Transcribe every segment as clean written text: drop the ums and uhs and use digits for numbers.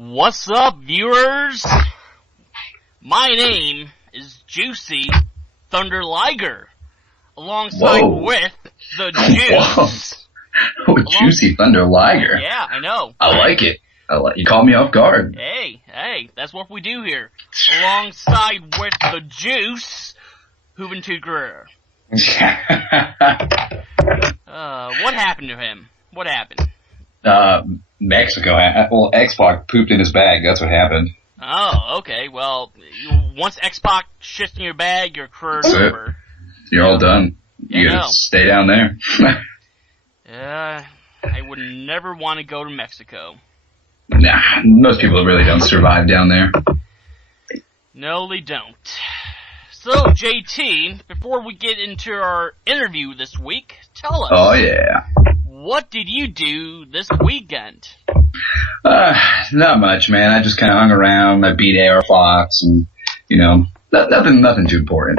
What's up, viewers? My name is Juicy Thunder Liger, alongside with the Juice. Whoa, Juicy Thunder Liger. Yeah, I know. I like it. You caught me off guard. Hey, that's what we do here. Alongside with the Juice, Juventud. What happened to him? What happened? Mexico. Well, X-Pac pooped in his bag. That's what happened. Oh, okay. Well, once X-Pac shits in your bag, your career's over. You're all done. You gotta stay down there. I would never want to go to Mexico. Nah, most people really don't survive down there. No, they don't. So, JT, before we get into our interview this week, tell us. Oh, yeah. What did you do this weekend? Not much, man. I just kind of hung around. I beat AR Fox and, nothing too important.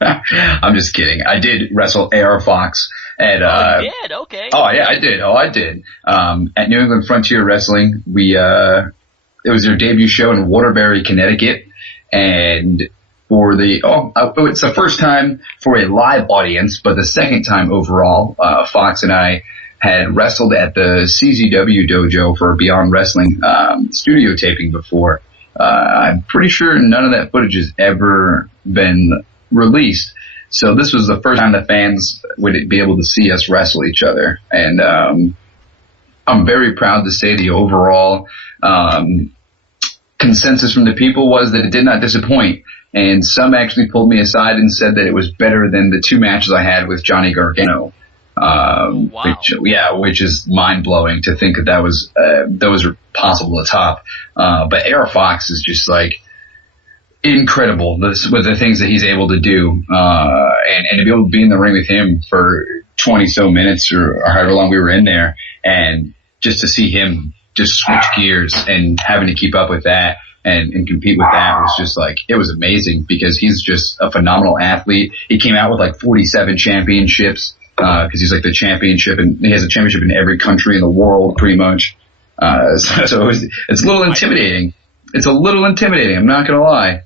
I'm just kidding. I did wrestle AR Fox at, you did? Okay. Oh, yeah, I did. At New England Frontier Wrestling, it was their debut show in Waterbury, Connecticut, and it's the first time for a live audience, but the second time overall, Fox and I had wrestled at the CZW dojo for Beyond Wrestling, studio taping before. I'm pretty sure none of that footage has ever been released. So this was the first time the fans would be able to see us wrestle each other. And, I'm very proud to say the overall, consensus from the people was that it did not disappoint. And some actually pulled me aside and said that it was better than the two matches I had with Johnny Gargano. Wow. Which is mind blowing to think that was possible to top. But AR Fox is just like incredible with the things that he's able to do. And to be able to be in the ring with him for 20 so minutes or however long we were in there, and just to see him just switch gears and having to keep up with that and compete with that was just like, it was amazing because he's just a phenomenal athlete. He came out with like 47 championships, cause he's like the championship, and he has a championship in every country in the world pretty much. So it's a little intimidating. It's a little intimidating. I'm not gonna lie.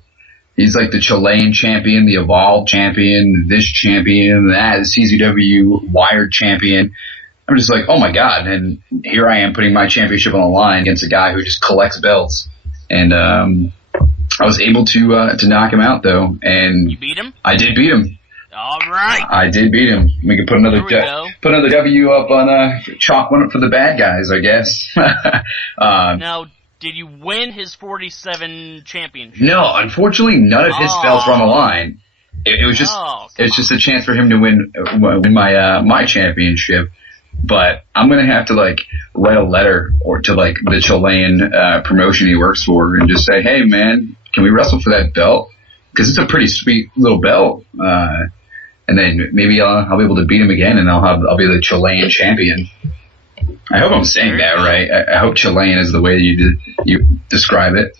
He's like the Chilean champion, the Evolved champion, this champion, that CZW Wired champion. I'm just like, oh my God. And here I am putting my championship on the line against a guy who just collects belts. And, I was able to knock him out though. And you beat him? I did beat him. All right. I did beat him. We could put another W up on, chalk one up for the bad guys, I guess. Now, did you win his 47 championship? No, unfortunately, none of his belts were on the line. It was just a chance for him to win my championship. But I'm gonna have to like write a letter to like the Chilean promotion he works for and just say, hey man, can we wrestle for that belt? Because it's a pretty sweet little belt. And then maybe I'll be able to beat him again, and I'll be the Chilean champion. I hope I'm saying that right. I hope Chilean is the way you describe it.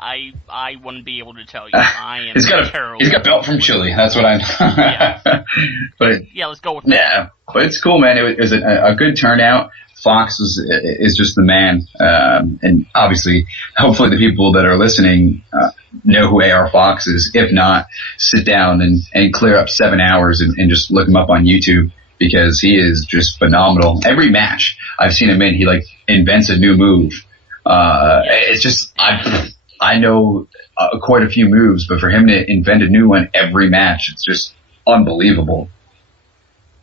I wouldn't be able to tell you. I am terrible. He's got belt from Chile. That's what I'm. Yeah. Let's go with that. Yeah, but it's cool, man. It was a good turnout. Fox is just the man, and obviously, hopefully, the people that are listening know who AR Fox is. If not, sit down and clear up 7 hours and just look him up on YouTube, because he is just phenomenal. Every match I've seen him in, he like invents a new move. It's just I know quite a few moves, but for him to invent a new one every match, it's just unbelievable.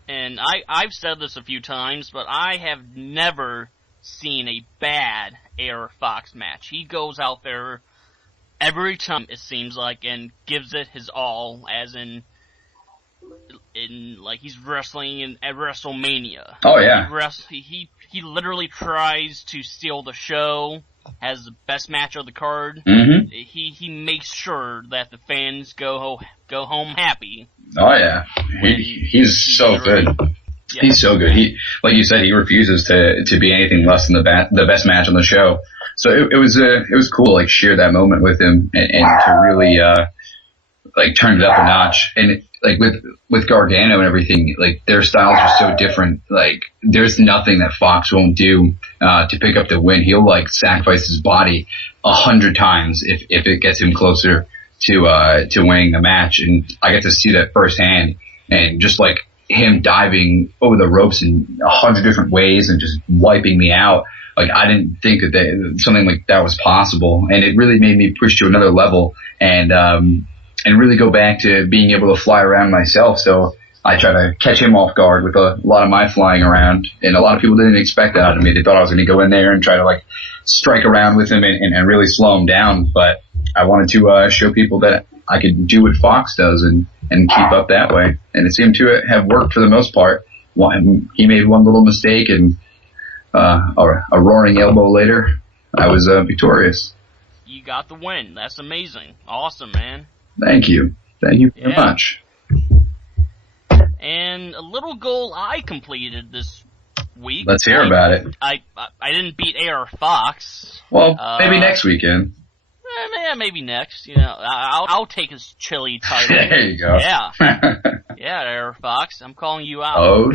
And I've said this a few times, but I have never seen a bad AR Fox match. He goes out there every time, it seems like, and gives it his all, as in like he's wrestling at WrestleMania. Oh yeah. He literally tries to steal the show, has the best match of the card. Mm-hmm. He makes sure that the fans go home happy. Oh yeah. He's so good. Yeah. He's so good. He, like you said, he refuses to be anything less than the best match on the show. So it was cool to like share that moment with him and to really like turn it up a notch. And like with Gargano and everything, like their styles are so different. Like there's nothing that Fox won't do to pick up the win. He'll like sacrifice his body 100 times if it gets him closer to winning the match. And I get to see that firsthand. And just like him diving over the ropes in 100 different ways and just wiping me out. Like I didn't think that something like that was possible, and it really made me push to another level and really go back to being able to fly around myself. So I try to catch him off guard with a lot of my flying around, and a lot of people didn't expect that out of me. They thought I was going to go in there and try to like strike around with him and really slow him down. But I wanted to show people that I could do what Fox does and keep up that way, and it seemed to have worked for the most part. He made one little mistake and. A roaring elbow later, I was victorious. You got the win. That's amazing. Awesome, man. Thank you. Thank you very much. And a little goal I completed this week. Let's hear about it. I didn't beat AR Fox. Well, maybe next weekend. Maybe next. You know, I'll take his chili title. There you go. Yeah. Yeah, AR Fox. I'm calling you out. Oh.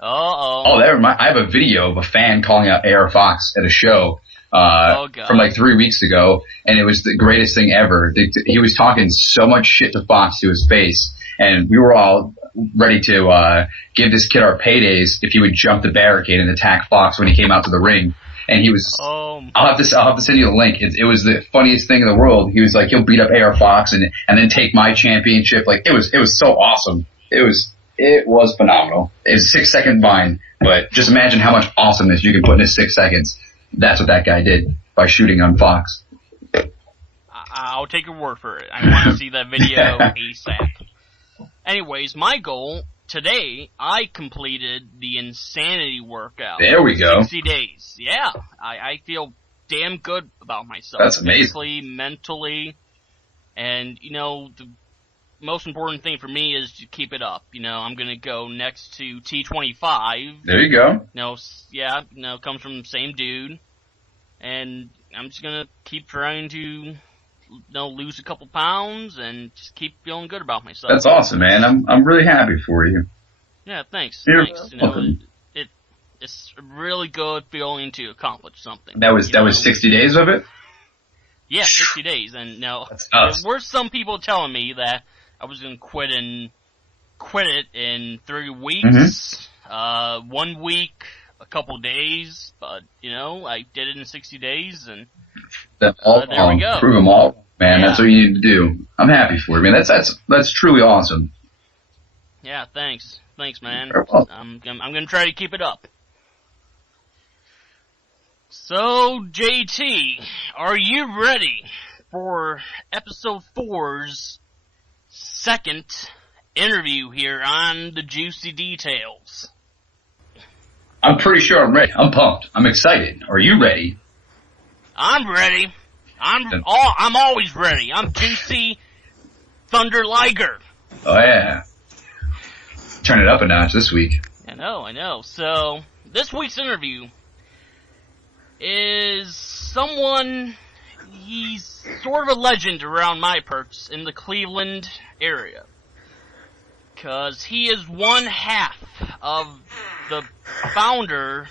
Oh, I have a video of a fan calling out AR Fox at a show from like 3 weeks ago, and it was the greatest thing ever. He was talking so much shit to Fox to his face, and we were all ready to give this kid our paydays if he would jump the barricade and attack Fox when he came out to the ring. And he was, I'll have to send you the link. It was the funniest thing in the world. He was like, he'll beat up AR Fox and then take my championship. Like it was so awesome. It was phenomenal. It was a 6-second vine, but just imagine how much awesomeness you can put into 6 seconds. That's what that guy did by shooting on Fox. I'll take your word for it. I want to see that video ASAP. Anyways, my goal today, I completed the Insanity workout. There we go. 60 days. Yeah, I feel damn good about myself. That's amazing. Physically, mentally, and you know the most important thing for me is to keep it up. You know, I'm gonna go next to T25. There you go. Comes from the same dude, and I'm just gonna keep trying to, lose a couple pounds and just keep feeling good about myself. That's awesome, man. I'm really happy for you. Yeah, thanks. Thanks. It's a really good feeling to accomplish something. That was 60 days of it. Yeah, 60 days, and there were some people telling me that I was gonna quit it in 3 weeks, 1 week, a couple days, but I did it in 60 days, and there we go. Prove them all, man. Yeah. That's what you need to do. I'm happy for you, man. That's truly awesome. Yeah, thanks, man. I'm gonna try to keep it up. So, JT, are you ready for episode 4's second interview here on the Juicy Details? I'm pretty sure I'm ready. I'm pumped. I'm excited. Are you ready? I'm ready. I'm always ready. I'm Juicy Thunder Liger. Oh yeah. Turn it up a notch this week. I know. So, this week's interview is someone, he's sort of a legend around my parts in the Cleveland area. 'Cause he is one half of the founder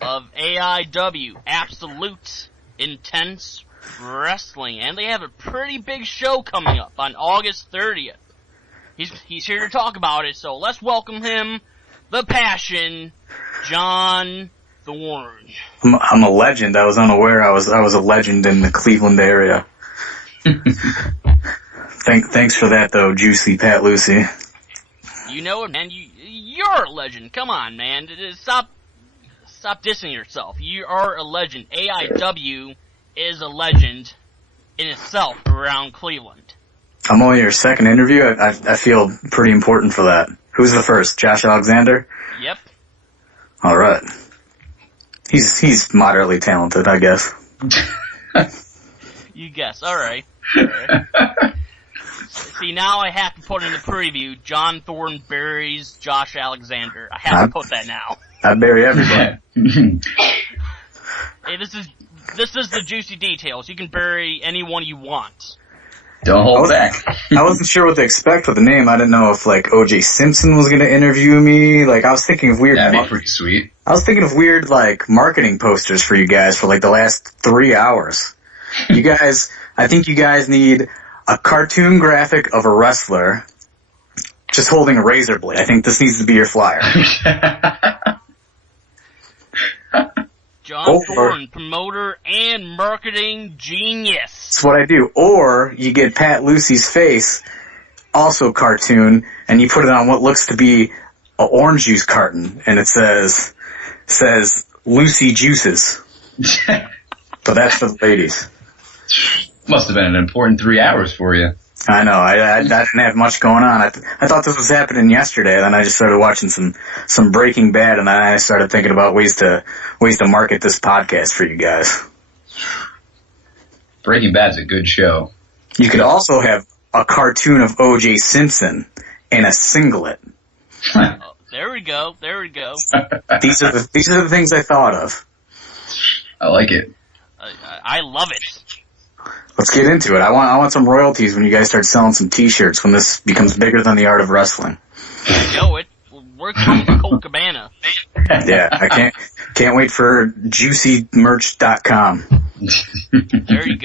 of AIW, Absolute Intense Wrestling, and they have a pretty big show coming up on August 30th. He's here to talk about it, so let's welcome him, the Passion, John Thorne. I'm a legend. I was unaware I was a legend in the Cleveland area. Thanks for that, though, Juicy Pat Lucey. You know it, man. You're a legend. Come on, man. Stop dissing yourself. You are a legend. AIW is a legend in itself around Cleveland. I'm only your second interview. I feel pretty important for that. Who's the first? Josh Alexander? Yep. All right. He's moderately talented, I guess. You guess. All right. See, now I have to put in the preview, John Thorne buries Josh Alexander. I have to put that now. I bury everybody. Hey, this is the Juicy Details. You can bury anyone you want. Don't hold back. I wasn't sure what to expect with the name. I didn't know if like O.J. Simpson was going to interview me. Like I was thinking of weird. That'd be pretty sweet. I was thinking of weird like marketing posters for you guys for like the last 3 hours. You guys, I think you guys need a cartoon graphic of a wrestler just holding a razor blade. I think this needs to be your flyer. John Thorne, promoter and marketing genius. That's what I do. Or you get Pat Lucey's face, also cartoon, and you put it on what looks to be an orange juice carton, and it says Lucey Juices. But that's for the ladies. Must have been an important 3 hours for you. I know. I didn't have much going on. I thought this was happening yesterday, and then I just started watching some Breaking Bad, and then I started thinking about ways to market this podcast for you guys. Breaking Bad's a good show. You could also have a cartoon of O.J. Simpson in a singlet. There we go. These are the things I thought of. I like it. I love it. Let's get into it. I want some royalties when you guys start selling some T-shirts when this becomes bigger than the art of wrestling. Yo, we're coming to Colt Cabana. Yeah, I can't wait for juicymerch.com. There you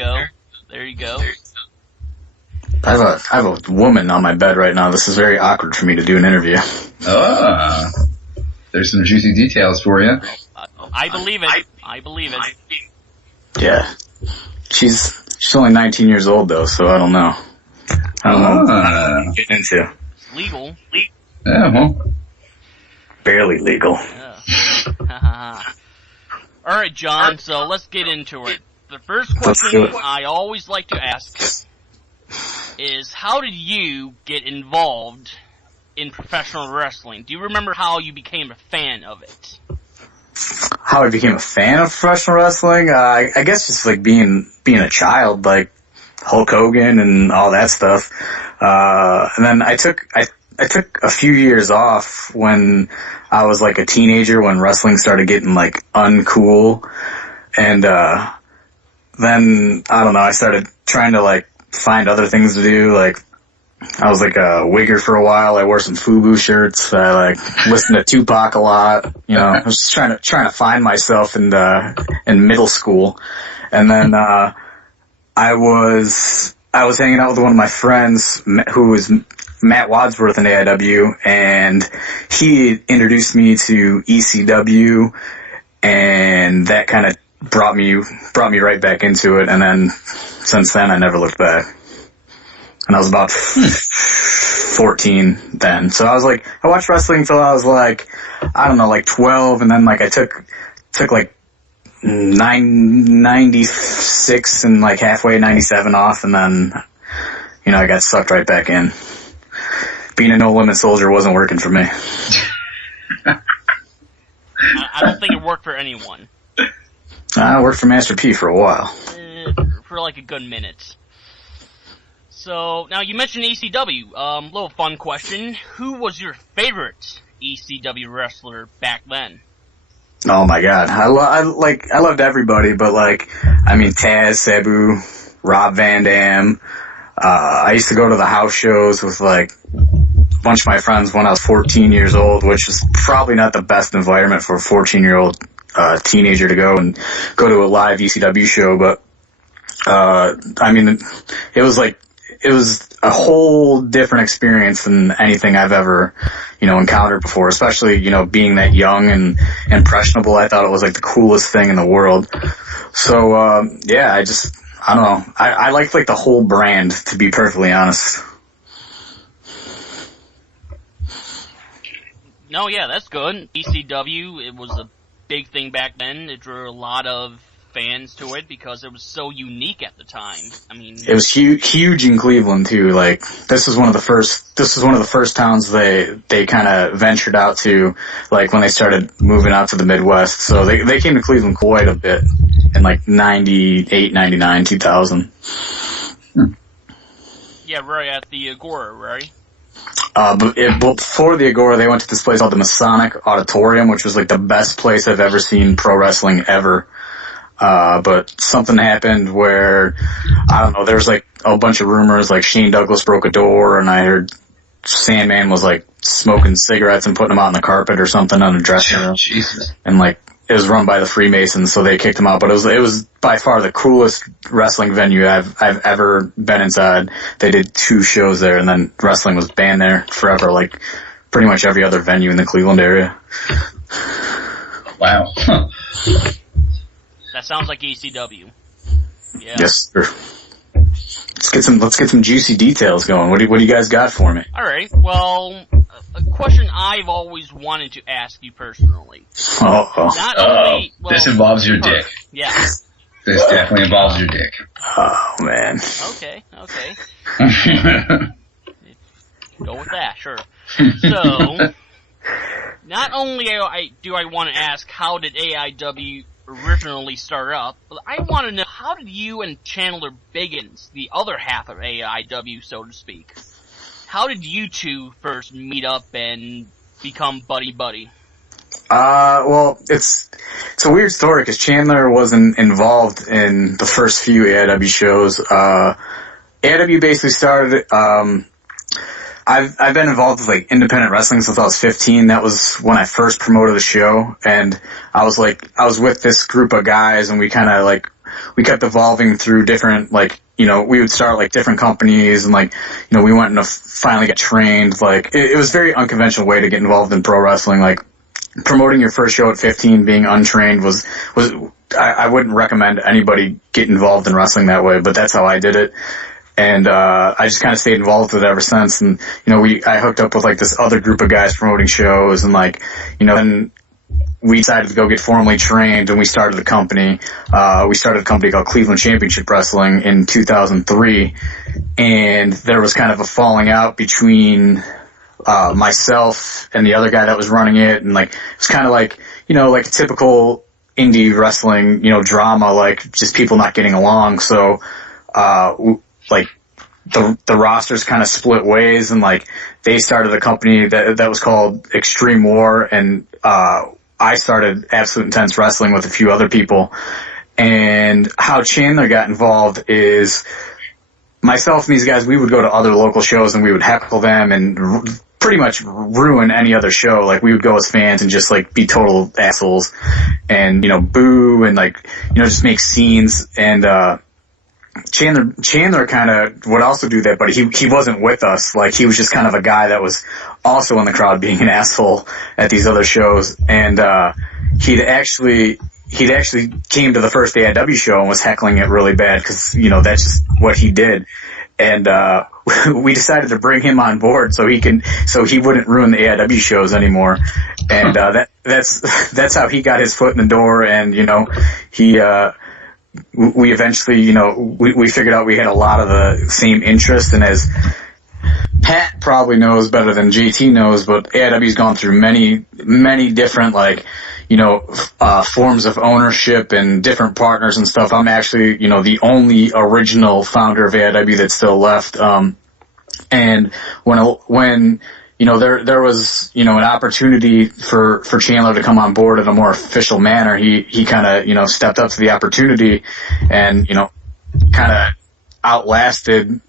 go. I have a woman on my bed right now. This is very awkward for me to do an interview. There's some juicy details for you. I believe it. Yeah. She's only 19 years old though, so I don't know. I don't know what to get into. It's legal. Yeah, well. Barely legal. Yeah. Alright, John, so let's get into it. The first question I always like to ask is, how did you get involved in professional wrestling? Do you remember how you became a fan of it? How I became a fan of professional wrestling? I guess just like being a child, like Hulk Hogan and all that stuff. And then I took a few years off when I was like a teenager, when wrestling started getting like uncool. And then I don't know, I started trying to like find other things to do. Like I was like a wigger for a while. I wore some FUBU shirts. I like listened to Tupac a lot. You know, I was just trying to find myself in middle school. And then I was hanging out with one of my friends who was Matt Wadsworth in AIW, and he introduced me to ECW, and that kind of brought me right back into it. And then since then I never looked back. And I was about 14 then. So I watched wrestling until I was like, I don't know, like 12, and then like I took like 96 and like halfway 97 off, and then, you know, I got sucked right back in. Being a No Limit Soldier wasn't working for me. I don't think it worked for anyone. I worked for Master P for a while. For like a good minute. So, now you mentioned ECW. Little fun question. Who was your favorite ECW wrestler back then? Oh my god. I loved everybody, but like, I mean, Taz, Sabu, Rob Van Dam. I used to go to the house shows with like a bunch of my friends when I was 14 years old, which is probably not the best environment for a 14-year-old teenager to go to a live ECW show, but I mean, it was a whole different experience than anything I've ever, you know, encountered before, especially, you know, being that young and impressionable. I thought it was like the coolest thing in the world. So, yeah, I don't know. I liked like the whole brand, to be perfectly honest. No, yeah, that's good. ECW, it was a big thing back then. It drew a lot of fans to it because it was so unique at the time. I mean, it was huge in Cleveland too. Like this was one of the first towns they kind of ventured out to, like when they started moving out to the Midwest. So they came to Cleveland quite a bit in like 98, 99, 2000. Yeah, right at the Agora, right? But before the Agora, they went to this place called the Masonic Auditorium, which was like the best place I've ever seen pro wrestling ever. but something happened where, I don't know, there was like a bunch of rumors like Shane Douglas broke a door, and I heard Sandman was like smoking cigarettes and putting them out on the carpet or something on a dressing room. Jesus. And like, it was run by the Freemasons, so they kicked him out. But it was by far the coolest wrestling venue I've ever been inside. They did 2 shows there, and then wrestling was banned there forever, like pretty much every other venue in the Cleveland area. Wow. That sounds like ECW. Yeah. Yes, sir. Let's get some juicy details going. What do you guys got for me? All right. Well, a question I've always wanted to ask you personally. Not only, well, this involves your dick. Yeah. This definitely involves your dick. Oh man. Okay. Go with that, sure. So, not only do I want to ask how did AIW originally start up, but I want to know how did you and Chandler Biggins, the other half of AIW, so to speak, how did you two first meet up and become buddy-buddy? Well, it's a weird story because Chandler wasn't involved in the first few AIW shows. AIW basically started, I've been involved with like independent wrestling since I was 15. That was when I first promoted the show, and I was with this group of guys, and we kept evolving through different, like, you know, we would start like different companies, and like, you know, we went and finally got trained. Like, it was a very unconventional way to get involved in pro wrestling. Like, promoting your first show at 15, being untrained I wouldn't recommend anybody get involved in wrestling that way, but that's how I did it. And, I just kind of stayed involved with it ever since. And, you know, I hooked up with like this other group of guys promoting shows, and like, you know, then we decided to go get formally trained, and we started a company. We started a company called Cleveland Championship Wrestling in 2003. And there was kind of a falling out between, myself and the other guy that was running it. And like, it's kind of like, you know, like a typical indie wrestling, you know, drama, like just people not getting along. So, like the rosters kind of split ways, and like they started a company that was called Extreme War, and I started Absolute Intense Wrestling with a few other people. And how Chandler got involved is myself and these guys, we would go to other local shows and we would heckle them and pretty much ruin any other show. Like, we would go as fans and just like be total assholes and, you know, boo and like, you know, just make scenes. And Chandler kind of would also do that, but he wasn't with us. Like, he was just kind of a guy that was also in the crowd being an asshole at these other shows. And he'd actually came to the first AIW show and was heckling it really bad because, you know, that's just what he did. And we decided to bring him on board so he wouldn't ruin the AIW shows anymore. And that's how he got his foot in the door. And, you know, we eventually, you know, we figured out we had a lot of the same interests. And as Pat probably knows better than JT knows, but AIW's gone through many, many different, like, you know, forms of ownership and different partners and stuff. I'm actually, you know, the only original founder of AIW that's still left. And when, you know, there was, you know, an opportunity for Chandler to come on board in a more official manner, he kind of, you know, stepped up to the opportunity and, you know, kind of outlasted,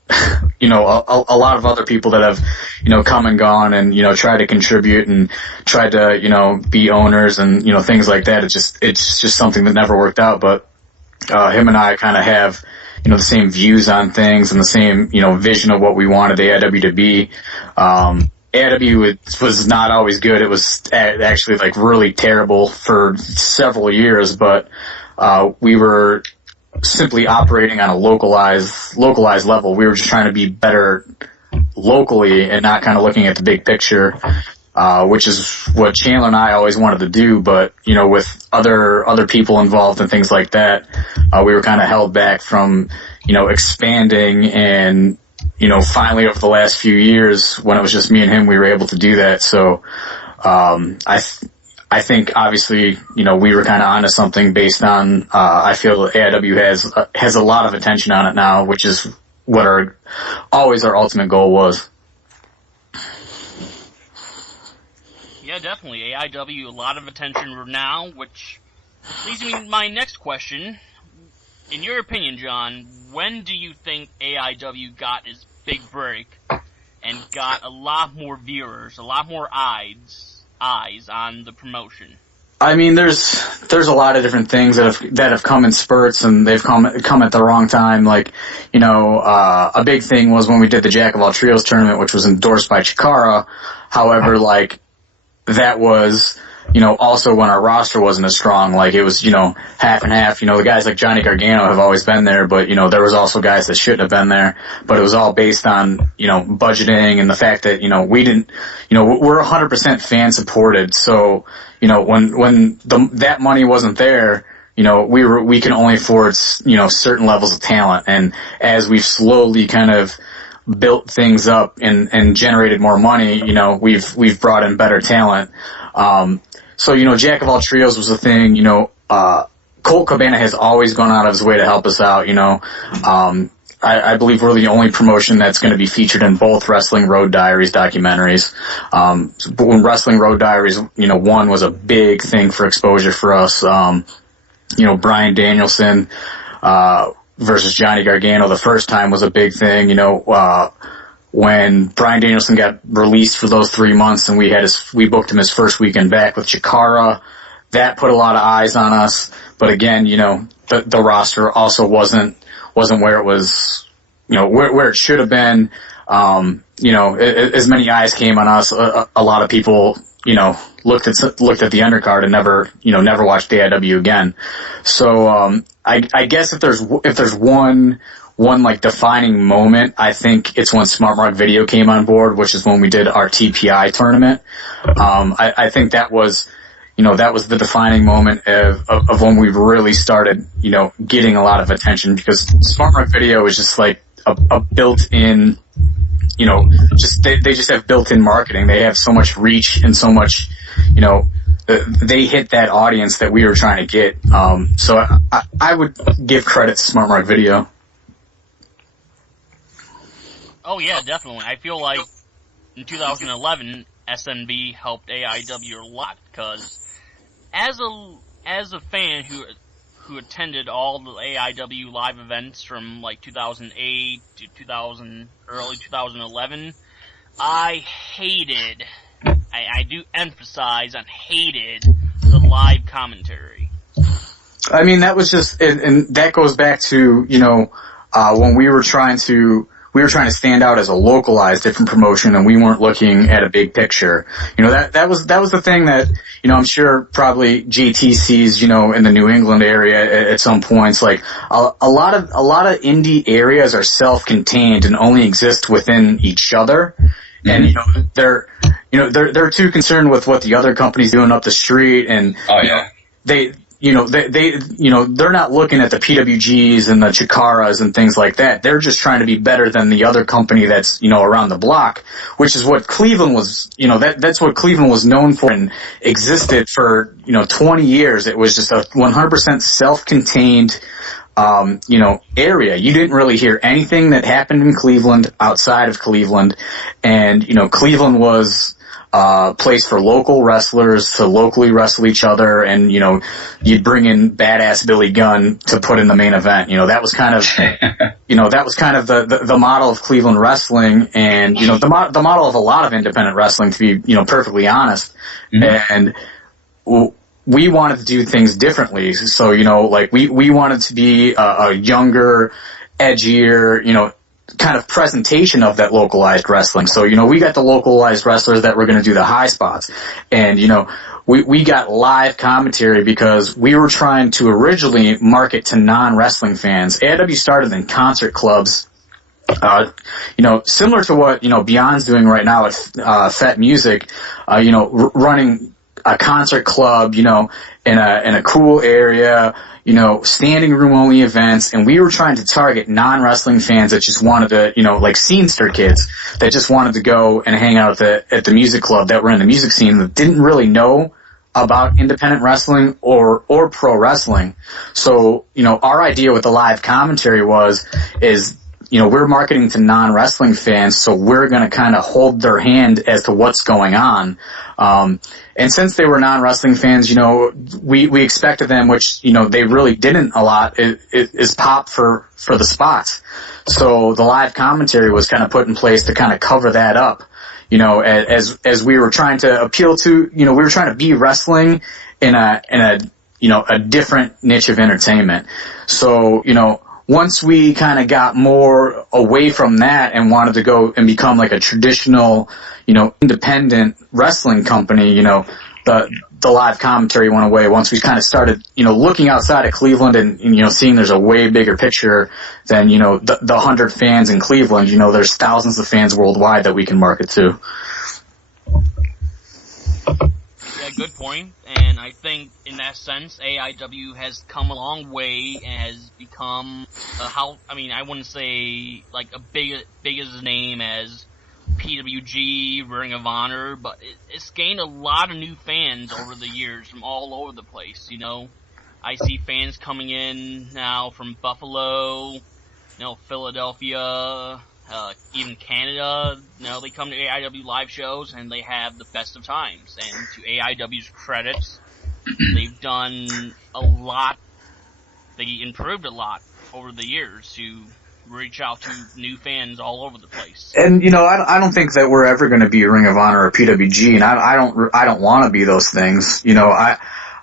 you know, a lot of other people that have, you know, come and gone and, you know, tried to contribute and tried to, you know, be owners and, you know, things like that. It's just something that never worked out. But, him and I kind of have, you know, the same views on things and the same, you know, vision of what we wanted AIW to be. AIW was not always good. It was actually like really terrible for several years, but, we were simply operating on a localized level. We were just trying to be better locally and not kind of looking at the big picture, which is what Chandler and I always wanted to do. But, you know, with other people involved and things like that, we were kind of held back from, you know, expanding. And, you know, finally over the last few years when it was just me and him, we were able to do that. So, I think obviously, you know, we were kind of onto something based on, I feel AIW has a lot of attention on it now, which is what our ultimate goal was. Yeah, definitely. AIW, a lot of attention now, which Leads me to my next question. In your opinion, John, when do you think AIW got its big break and got a lot more viewers, a lot more eyes on the promotion? I mean, there's a lot of different things that have come in spurts, and they've come at the wrong time. Like, you know, a big thing was when we did the Jack of All Trios tournament, which was endorsed by Chikara. However, like, that was, you know, also when our roster wasn't as strong. Like, it was, you know, half and half. You know, the guys like Johnny Gargano have always been there, but, you know, there was also guys that shouldn't have been there. But it was all based on, you know, budgeting and the fact that, you know, we didn't, you know, we're 100% fan supported. So, you know, when that money wasn't there, you know, we can only afford, you know, certain levels of talent. And as we've slowly kind of built things up and generated more money, you know, we've brought in better talent. So, you know, Jack of All Trios was a thing, you know, Colt Cabana has always gone out of his way to help us out, you know. I believe we're the only promotion that's going to be featured in both Wrestling Road Diaries documentaries. When Wrestling Road Diaries, you know, 1 was a big thing for exposure for us. You know, Bryan Danielson, versus Johnny Gargano the first time was a big thing, you know, when Bryan Danielson got released for those 3 months and we booked him his first weekend back with Chikara. That put a lot of eyes on us. But again, you know, the roster also wasn't where it was, you know, where it should have been. You know, as many eyes came on us, a lot of people, you know, looked at the undercard and never watched AIW again. So, I guess if there's one like defining moment, I think it's when Smart Mark Video came on board, which is when we did our TPI tournament. I think that was, you know, that was the defining moment of when we really started, you know, getting a lot of attention, because Smart Mark Video is just like a built-in, you know, they just have built-in marketing. They have so much reach and so much, you know, they hit that audience that we were trying to get. So I would give credit to Smart Mark Video. Oh yeah, definitely. I feel like in 2011, SMB helped AIW a lot, because as a fan who attended all the AIW live events from like 2008 to early 2011, I do emphasize on hated the live commentary. I mean, that was just, and that goes back to, you know, when we were trying to stand out as a localized different promotion, and we weren't looking at a big picture. You know, that was the thing that, you know, I'm sure probably JT sees, you know, in the New England area at some points. Like a lot of indie areas are self-contained and only exist within each other. Mm-hmm. And, you know, they're too concerned with what the other company's doing up the street, and they're not looking at the PWGs and the Chikaras and things like that. They're just trying to be better than the other company that's, you know, around the block, which is what Cleveland was, you know, that's what Cleveland was known for and existed for, you know, 20 years. It was just a 100% self-contained, you know, area. You didn't really hear anything that happened in Cleveland outside of Cleveland. And, you know, Cleveland was place for local wrestlers to locally wrestle each other, and, you know, you'd bring in badass Billy Gunn to put in the main event. You know, that was kind of, you know, that was kind of the model of Cleveland wrestling, and, you know, the model of a lot of independent wrestling, to be, you know, perfectly honest. Mm-hmm. And we wanted to do things differently. So, you know, like we wanted to be a younger, edgier, you know, kind of presentation of that localized wrestling. So, you know, we got the localized wrestlers that were going to do the high spots. And, you know, we got live commentary because we were trying to originally market to non-wrestling fans. AIW started in concert clubs, you know, similar to what, you know, Beyond's doing right now with Fet Music, you know, running a concert club, you know, in a cool area, you know, standing room only events. And we were trying to target non-wrestling fans that just wanted to, you know, like scenester kids that just wanted to go and hang out at the music club, that were in the music scene, that didn't really know about independent wrestling or pro wrestling. So, you know, our idea with the live commentary is we're marketing to non-wrestling fans, so we're going to kind of hold their hand as to what's going on. And since they were non-wrestling fans, we expected them, which, they really didn't a lot, is pop for the spots. So the live commentary was kind of put in place to kind of cover that up. As we were trying to appeal to, we were trying to be wrestling in a different niche of entertainment. So, once we kind of got more away from that and wanted to go and become like a traditional, independent wrestling company, the live commentary went away. Once we kind of started, looking outside of Cleveland and seeing there's a way bigger picture than, the 100 fans in Cleveland, there's thousands of fans worldwide that we can market to. Yeah, good point. And I think in that sense, AIW has come a long way and has become I wouldn't say like a big as name as PWG, Ring of Honor, but it's gained a lot of new fans over the years from all over the place. I see fans coming in now from Buffalo, Philadelphia, even Canada. They come to AIW live shows and they have the best of times. And to AIW's credits, they've done a lot. They improved a lot over the years to reach out to new fans all over the place. And I don't think that we're ever going to be Ring of Honor or PWG, and I don't want to be those things.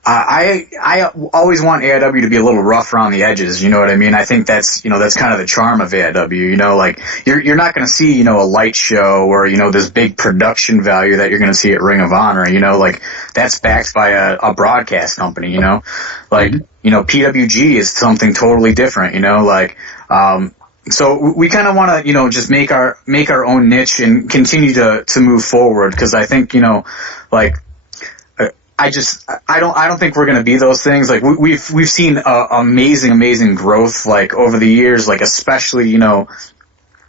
I always want AIW to be a little rough around the edges. You know what I mean? I think that's that's kind of the charm of AIW. Like you're not going to see a light show or this big production value that you're going to see at Ring of Honor. Like that's backed by a broadcast company. Like PWG is something totally different. So we kind of want to, just make our own niche and continue to move forward. Because I think, I don't think we're going to be those things. Like we've seen amazing growth, like over the years, like especially, with,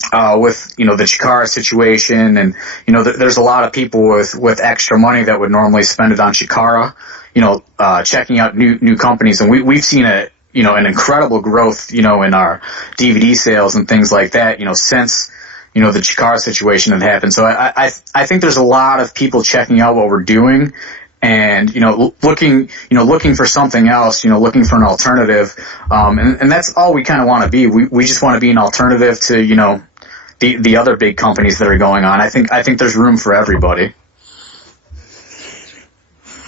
the Chikara situation and, there's a lot of people with extra money that would normally spend it on Chikara, checking out new companies. And we've seen an incredible growth, in our DVD sales and things like that, since, the Chikara situation had happened. So I think there's a lot of people checking out what we're doing and, looking for something else, looking for an alternative. And that's all we kind of want to be. We just want to be an alternative to, the other big companies that are going on. I think there's room for everybody.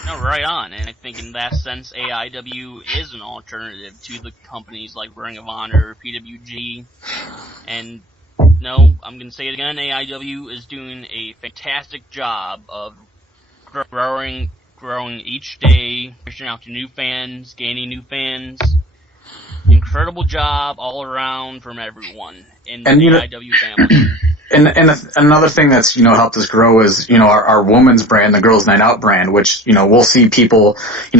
No, right on, and I think in that sense, AIW is an alternative to the companies like Ring of Honor, PWG, and no, I'm going to say it again, AIW is doing a fantastic job of growing each day, reaching out to new fans, gaining new fans. Incredible job all around from everyone in the AIW family. And another thing that's, helped us grow is, our women's brand, the Girls Night Out brand, which, we'll see people,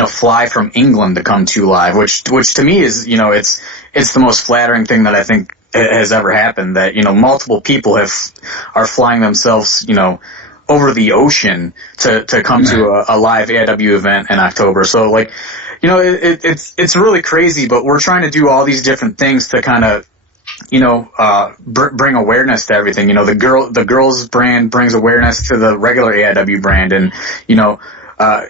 fly from England to come to live, which to me is, it's the most flattering thing that I think has ever happened, that, multiple people are flying themselves, over the ocean to come to a live AIW event in October. So like, it's really crazy, but we're trying to do all these different things to kind of, bring awareness to everything. The girls brand brings awareness to the regular AIW brand, and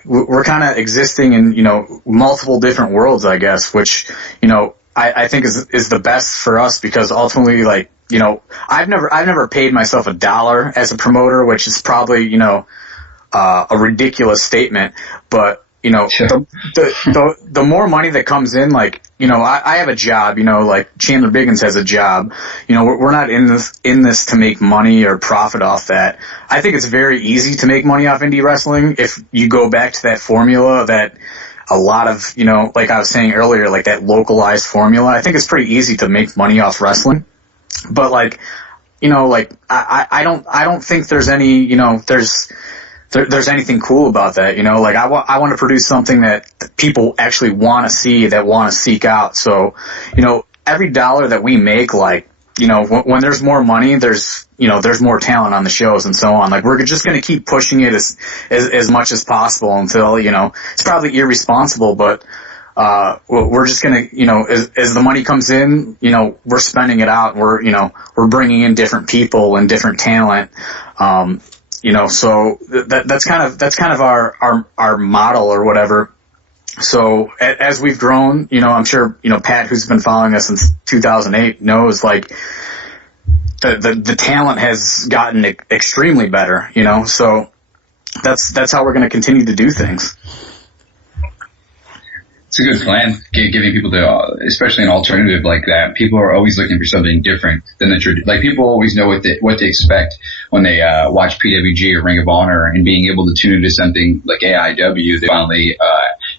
we're kind of existing in multiple different worlds, I guess, which I think is the best for us, because ultimately, like, I've never paid myself $1 as a promoter, which is probably a ridiculous statement, but the more money that comes in, like, I have a job, like Chandler Biggins has a job. We're not in this to make money or profit off that. I think it's very easy to make money off indie wrestling if you go back to that formula that a lot of, like I was saying earlier, like that localized formula. I think it's pretty easy to make money off wrestling. But like, I don't think there's any, there's anything cool about that, like I want to produce something that people actually want to see, that want to seek out. So, every dollar that we make, like, when there's more money, there's more talent on the shows and so on. Like, we're just going to keep pushing it as much as possible until, it's probably irresponsible, but, we're just gonna, as the money comes in, we're spending it out. We're bringing in different people and different talent. So that's kind of our model or whatever. So as we've grown, I'm sure, Pat, who's been following us since 2008, knows like the talent has gotten extremely better, so that's how we're going to continue to do things. It's a good plan, giving people especially an alternative like that. People are always looking for something different than the tradition. Like, people always know what they expect when they watch PWG or Ring of Honor, and being able to tune into something like AIW, they finally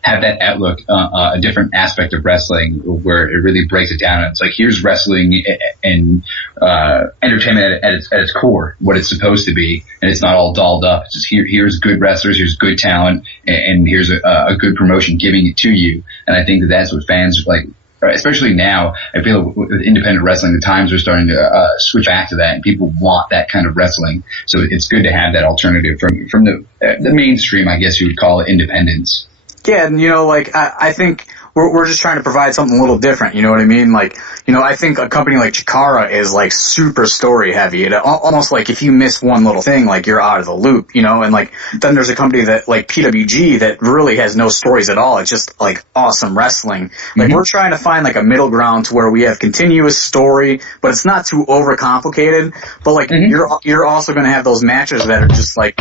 have that outlook, a different aspect of wrestling where it really breaks it down. It's like, here's wrestling and entertainment at its core, what it's supposed to be, and it's not all dolled up. It's just here's good wrestlers, here's good talent, and here's a good promotion giving it to you. And I think that's what fans like, especially now. I feel with independent wrestling, the times are starting to switch back to that, and people want that kind of wrestling. So it's good to have that alternative from the mainstream, I guess you would call it, independence. Yeah, and I think we're just trying to provide something a little different. You know what I mean? Like, I think a company like Chikara is like super story heavy. It almost like if you miss one little thing, like you're out of the loop, and like then there's a company that like PWG that really has no stories at all. It's just like awesome wrestling. Like, we're trying to find like a middle ground to where we have continuous story, but it's not too overcomplicated. But like you're also going to have those matches that are just like,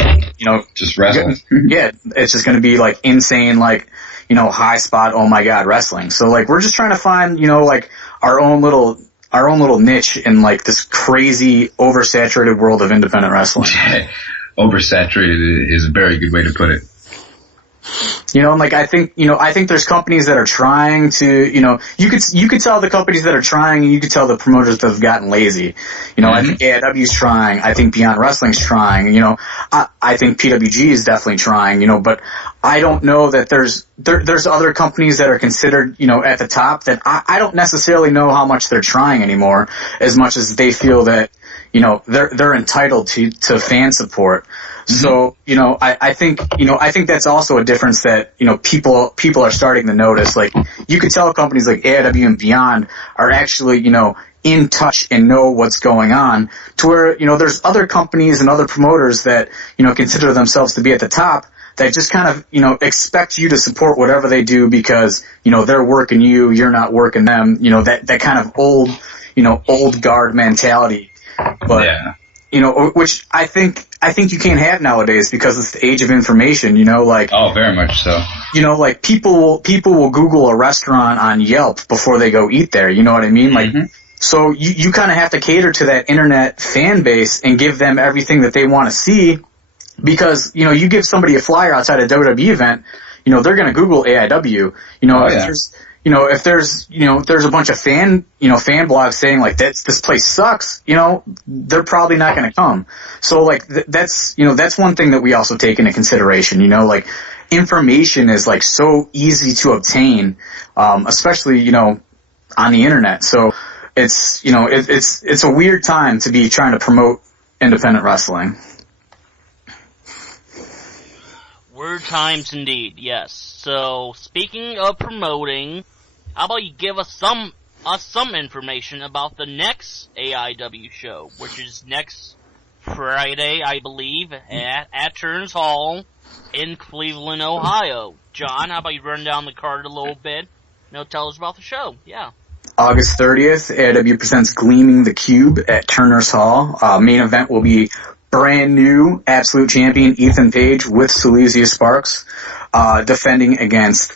just wrestling. Yeah, it's just going to be like insane, like, high spot, oh my god, wrestling. So like, we're just trying to find, like our own little niche in like this crazy oversaturated world of independent wrestling. Oversaturated is a very good way to put it. And like, I think there's companies that are trying to, you could tell the companies that are trying, and you could tell the promoters that have gotten lazy. I think AIW's trying. I think Beyond Wrestling's trying. I think PWG is definitely trying, but I don't know that there's other companies that are considered, at the top that I don't necessarily know how much they're trying anymore, as much as they feel that, they're entitled to fan support. So, I think that's also a difference that, people are starting to notice. Like, you could tell companies like AIW and Beyond are actually, in touch and know what's going on, to where, there's other companies and other promoters that, consider themselves to be at the top, that just kind of, expect you to support whatever they do because, they're working you, you're not working them, that kind of old guard mentality. But, yeah. Which I think you can't have nowadays because it's the age of information, like. Oh, very much so. Like people will Google a restaurant on Yelp before they go eat there, you know what I mean? Like, so you kind of have to cater to that internet fan base and give them everything that they want to see, because, you give somebody a flyer outside a WWE event, they're going to Google AIW, if there's a bunch of fan blogs saying like this place sucks, they're probably not going to come. So like that's one thing that we also take into consideration, like information is like so easy to obtain, especially, on the internet. So it's, it's a weird time to be trying to promote independent wrestling. Weird times indeed, yes. So, speaking of promoting, how about you give us some information about the next AIW show, which is next Friday, I believe, at Turner's Hall in Cleveland, Ohio. John, how about you run down the card a little bit? Tell us about the show. Yeah. August 30th, AIW presents Gleaming the Cube at Turner's Hall. Main event will be brand new Absolute Champion Ethan Page with Silesia Sparks, defending against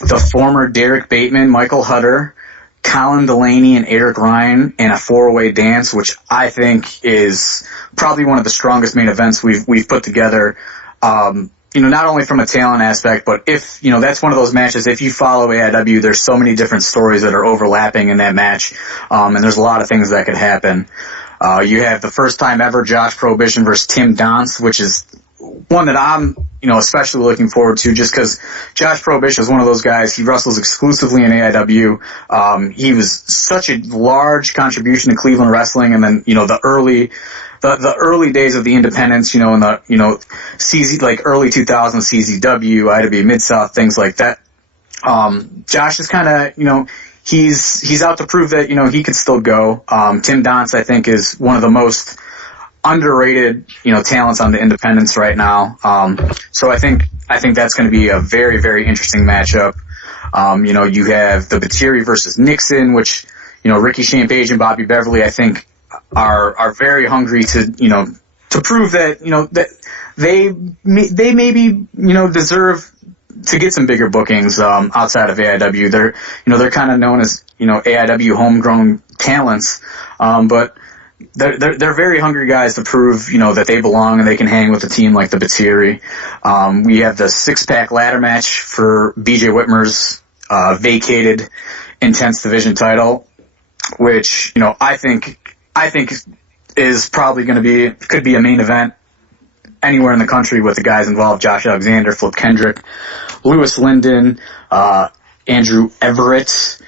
the former Derek Bateman, Michael Hutter, Colin Delaney, and Eric Ryan in a four-way dance, which I think is probably one of the strongest main events we've put together. Not only from a talent aspect, but if, that's one of those matches, if you follow AIW, there's so many different stories that are overlapping in that match, and there's a lot of things that could happen. You have the first time ever Josh Prohibition versus Tim Donst, which is one that I'm, especially looking forward to, just because Josh Prohibition is one of those guys. He wrestles exclusively in AIW. He was such a large contribution to Cleveland wrestling, and then, the early days of the independents, in the, CZ, like early 2000s CZW, IW Mid-South, things like that. Josh is kind of, he's out to prove that, he can still go. Tim Donst, I think, is one of the most underrated, talents on the independents right now. So I think that's going to be a very, very interesting matchup. You have the Batiri versus Nixon, which, Ricky Champage and Bobby Beverly, I think, are very hungry to prove that, that they maybe, deserve to get some bigger bookings, outside of AIW. They're kind of known as, AIW homegrown talents. But they're very hungry guys to prove, that they belong and they can hang with a team like the Batiri. We have the 6-pack ladder match for BJ Whitmer's, vacated Intense Division title, which, I think is probably could be a main event anywhere in the country with the guys involved: Josh Alexander, Flip Kendrick, Lewis Linden, Andrew Everett,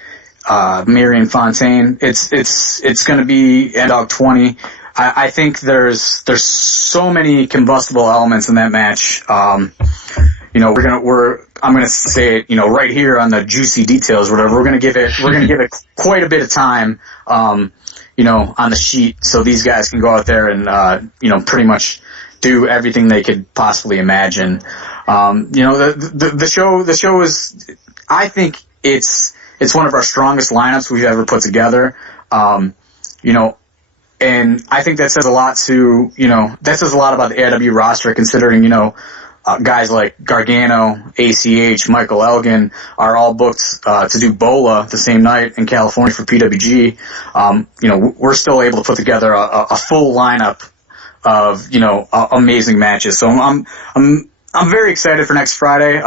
Marion Fontaine. It's going to be Dog 20. I think there's so many combustible elements in that match. I'm going to say it, right here on the juicy details, whatever. We're going to give it quite a bit of time, on the sheet, so these guys can go out there and, pretty much do everything they could possibly imagine. The show is, I think it's one of our strongest lineups we've ever put together. And I think that says a lot about the AIW roster, considering, guys like Gargano, ACH, Michael Elgin are all booked to do Bola the same night in California for PWG. We're still able to put together a full lineup of amazing matches. So I'm very excited for next Friday.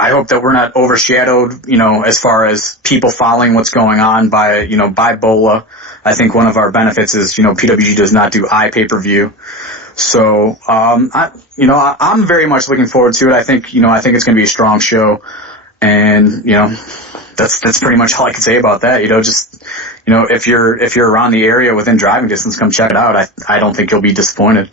I hope that we're not overshadowed, as far as people following what's going on by Bola. I think one of our benefits is, PWG does not do pay-per-view. So, I'm very much looking forward to it. I think it's going to be a strong show. And, that's pretty much all I can say about that. If you're around the area within driving distance, come check it out. I don't think you'll be disappointed.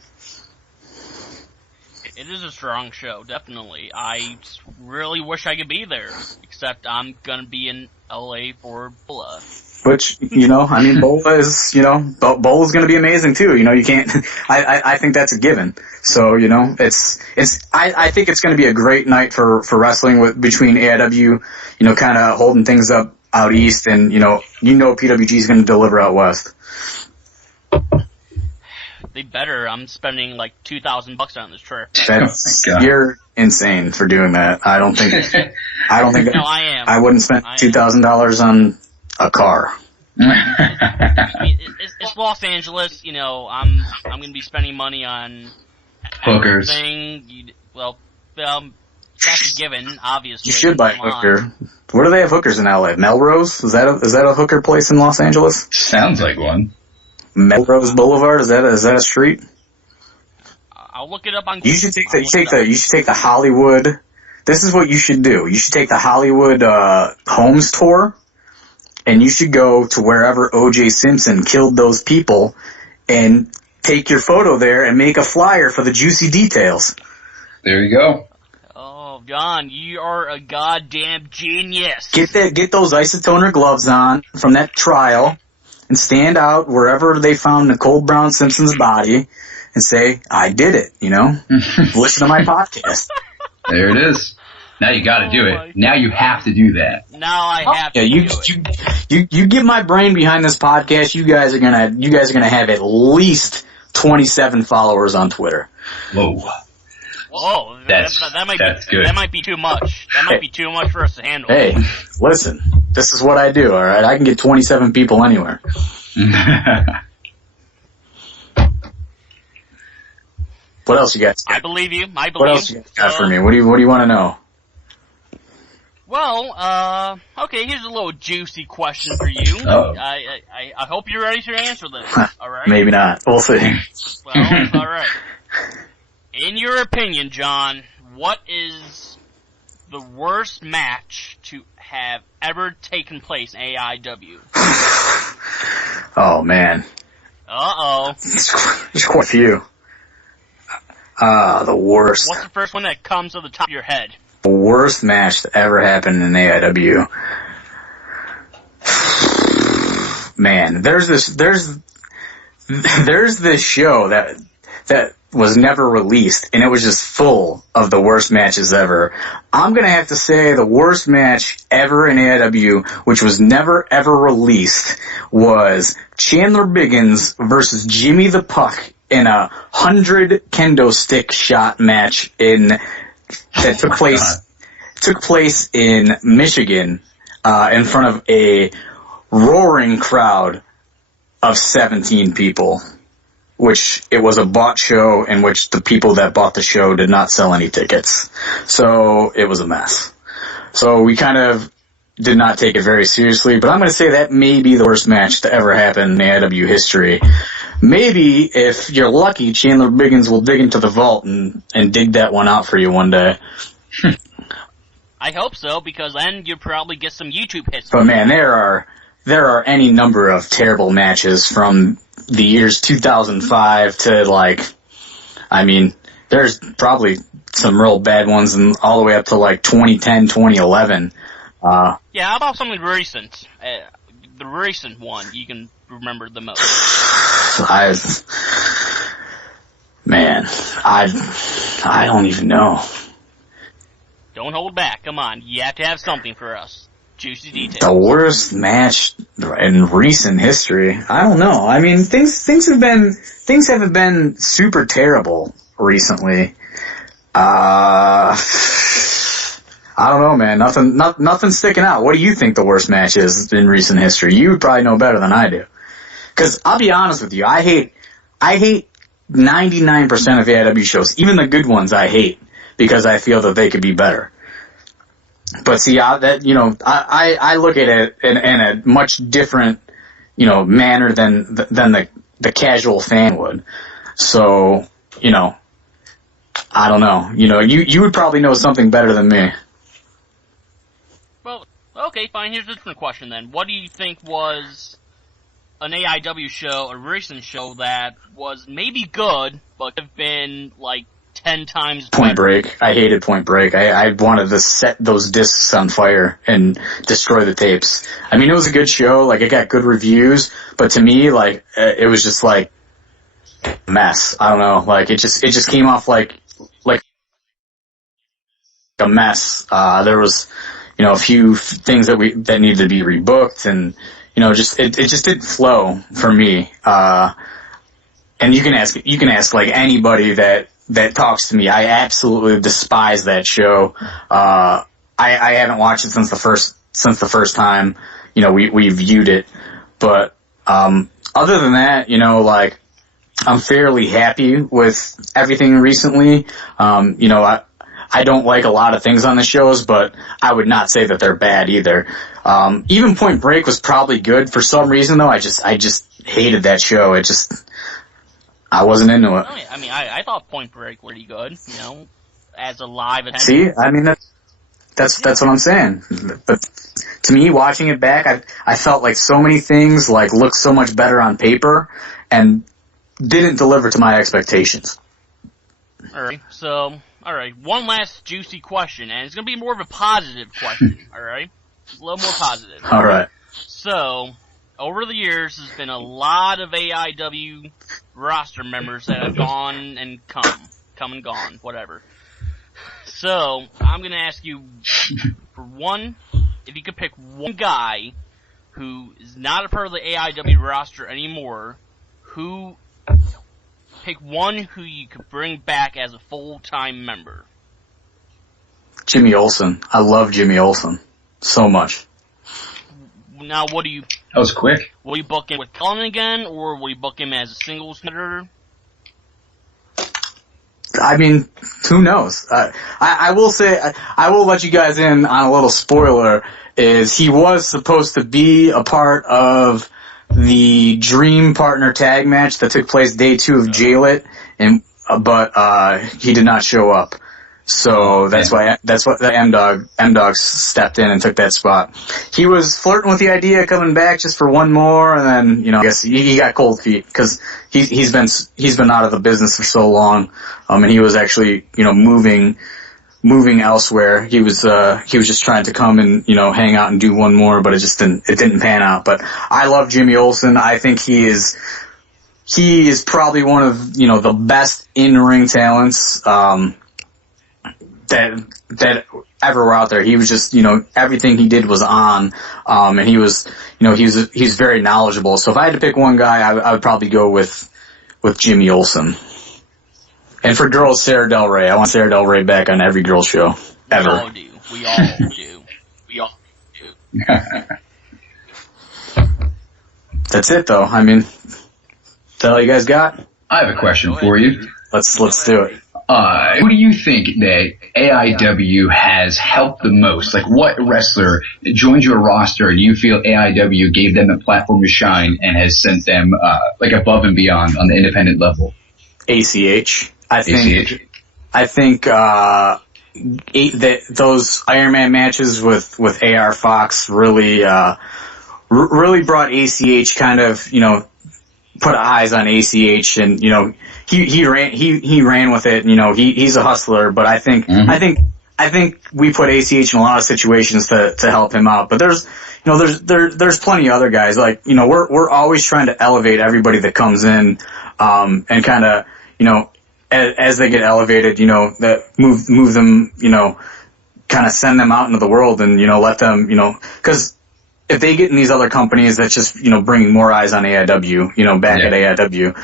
It is a strong show, definitely. I really wish I could be there, except I'm gonna be in LA for Bola. Which, Bola is, Bola's gonna be amazing too. You can't, I think that's a given. So, I think it's gonna be a great night for wrestling between AIW, kind of holding things up out east, and, PWG is gonna deliver out west. They better. I'm spending like $2,000 on this trip. You're insane for doing that. I don't think. No, I am. I wouldn't spend $2,000 on a car. It's Los Angeles. I'm going to be spending money on hookers. That's a given. Obviously, you should buy a hooker. Where do they have hookers in LA? Melrose? Is that a hooker place in Los Angeles? Sounds like one. Melrose Boulevard, is that a street? I'll look it up on Google. You should take the Hollywood. This is what you should do. You should take the Hollywood Homes tour, and you should go to wherever O.J. Simpson killed those people, and take your photo there and make a flyer for the juicy details. There you go. Oh, John, you are a goddamn genius. Get those isotoner gloves on from that trial, and stand out wherever they found Nicole Brown Simpson's body and say, I did it, Listen to my podcast. There it is. Now you gotta do it. Now you have to do that. Now I have to do it. You get my brain behind this podcast, you guys are gonna have at least 27 followers on Twitter. Whoa. Whoa, that's good. That might be too much. That might be too much for us to handle. Hey, listen, this is what I do, alright? I can get 27 people anywhere. What else you got? I believe you. What else you got for me? What do you want to know? Well, okay, here's a little juicy question for you. Oh. I hope you're ready to answer this, alright? Maybe not. We'll see. Well, alright. In your opinion, John, what is the worst match to have ever taken place in AIW? Oh, man. Uh-oh. There's quite a few. The worst. What's the first one that comes to the top of your head? The worst match that ever happened in AIW. Man, there's this show that was never released, and it was just full of the worst matches ever. I'm gonna have to say the worst match ever in AIW, which was never ever released, was Chandler Biggins versus Jimmy the Puck in a 100 kendo stick shot match that took place in Michigan, in front of a roaring crowd of 17 people. Which it was a bought show in which the people that bought the show did not sell any tickets. So it was a mess. So we kind of did not take it very seriously, but I'm going to say that may be the worst match to ever happen in AIW history. Maybe, if you're lucky, Chandler Biggins will dig into the vault and dig that one out for you one day. I hope so, because then you'll probably get some YouTube hits. But man, there are any number of terrible matches from the years 2005 to there's probably some real bad ones and all the way up to 2010, 2011. Yeah, how about something recent? The recent one you can remember the most. I don't even know. Don't hold back. Come on, you have to have something for us. Juicy details. The worst match in recent history. I don't know. I mean, things haven't been super terrible recently. I don't know, man. Nothing sticking out. What do you think the worst match is in recent history? You would probably know better than I do. Cause I'll be honest with you, I hate 99% of AIW shows, even the good ones I hate, because I feel that they could be better. But see, I look at it in a much different, manner than the casual fan would. So, I don't know. You would probably know something better than me. Well, okay, fine. Here's a different question then. What do you think was an AIW show, a recent show that was maybe good, but could have been 10 times better? Point Break. I hated Point Break. I wanted to set those discs on fire and destroy the tapes. I mean, it was a good show. It got good reviews, but to me, it was just a mess. I don't know. It just came off like a mess. There was, a few things that needed to be rebooked, and it just didn't flow for me. And you can ask anybody that talks to me. I absolutely despise that show. I haven't watched it since the first time, we viewed it. But, other than that, I'm fairly happy with everything recently. I don't like a lot of things on the shows, but I would not say that they're bad either. Even Point Break was probably good for some reason though. I just hated that show. I wasn't into it. I mean, I thought Point Break pretty good, as a live event. See, I mean, that's what I'm saying. But to me, watching it back, I felt like so many things looked so much better on paper and didn't deliver to my expectations. Alright, one last juicy question, and it's gonna be more of a positive question, alright? A little more positive. Alright. So, over the years, there's been a lot of AIW roster members that have gone and come and gone, whatever. So, I'm gonna ask you, if you could pick one guy who is not a part of the AIW roster anymore, pick one who you could bring back as a full-time member. Jimmy Olsen. I love Jimmy Olsen so much. Now, what do you... That was quick. Will you book him with Cullen again, or will you book him as a singles hitter? I mean, who knows? I will say, I will let you guys in on a little spoiler, is he was supposed to be a part of the Dream Partner tag match that took place day 2 of Jail-It, but he did not show up. So that's why the M-Dog stepped in and took that spot. He was flirting with the idea of coming back just for one more, and then, I guess he got cold feet, because he's been out of the business for so long, and he was actually, moving moving elsewhere. He was just trying to come and, hang out and do one more, but it didn't pan out. But I love Jimmy Olsen. I think he is probably one of, the best in-ring talents, that ever were out there. He was just, everything he did was on, and he was, he's very knowledgeable. So if I had to pick one guy, I would probably go with Jimmy Olsen. And for girls, Sarah Del Rey. I want Sarah Del Rey back on every girls show ever. We all do. We all do. We all do. That's it, though. I mean, that's all you guys got? I have a question for you. Let's do it. Who do you think that AIW has helped the most? Like, what wrestler joined your roster and you feel AIW gave them a platform to shine and has sent them, above and beyond on the independent level? ACH. I think that those Iron Man matches with AR Fox really brought ACH kind of, put eyes on ACH, and, he ran with it, and, he's a hustler, but I think we put ACH in a lot of situations to help him out. But there's plenty of other guys. Like, we're always trying to elevate everybody that comes in, and kind of, as they get elevated, that move them, kind of send them out into the world and, let them, cause if they get in these other companies, that's just, bringing more eyes on AIW, back at AIW.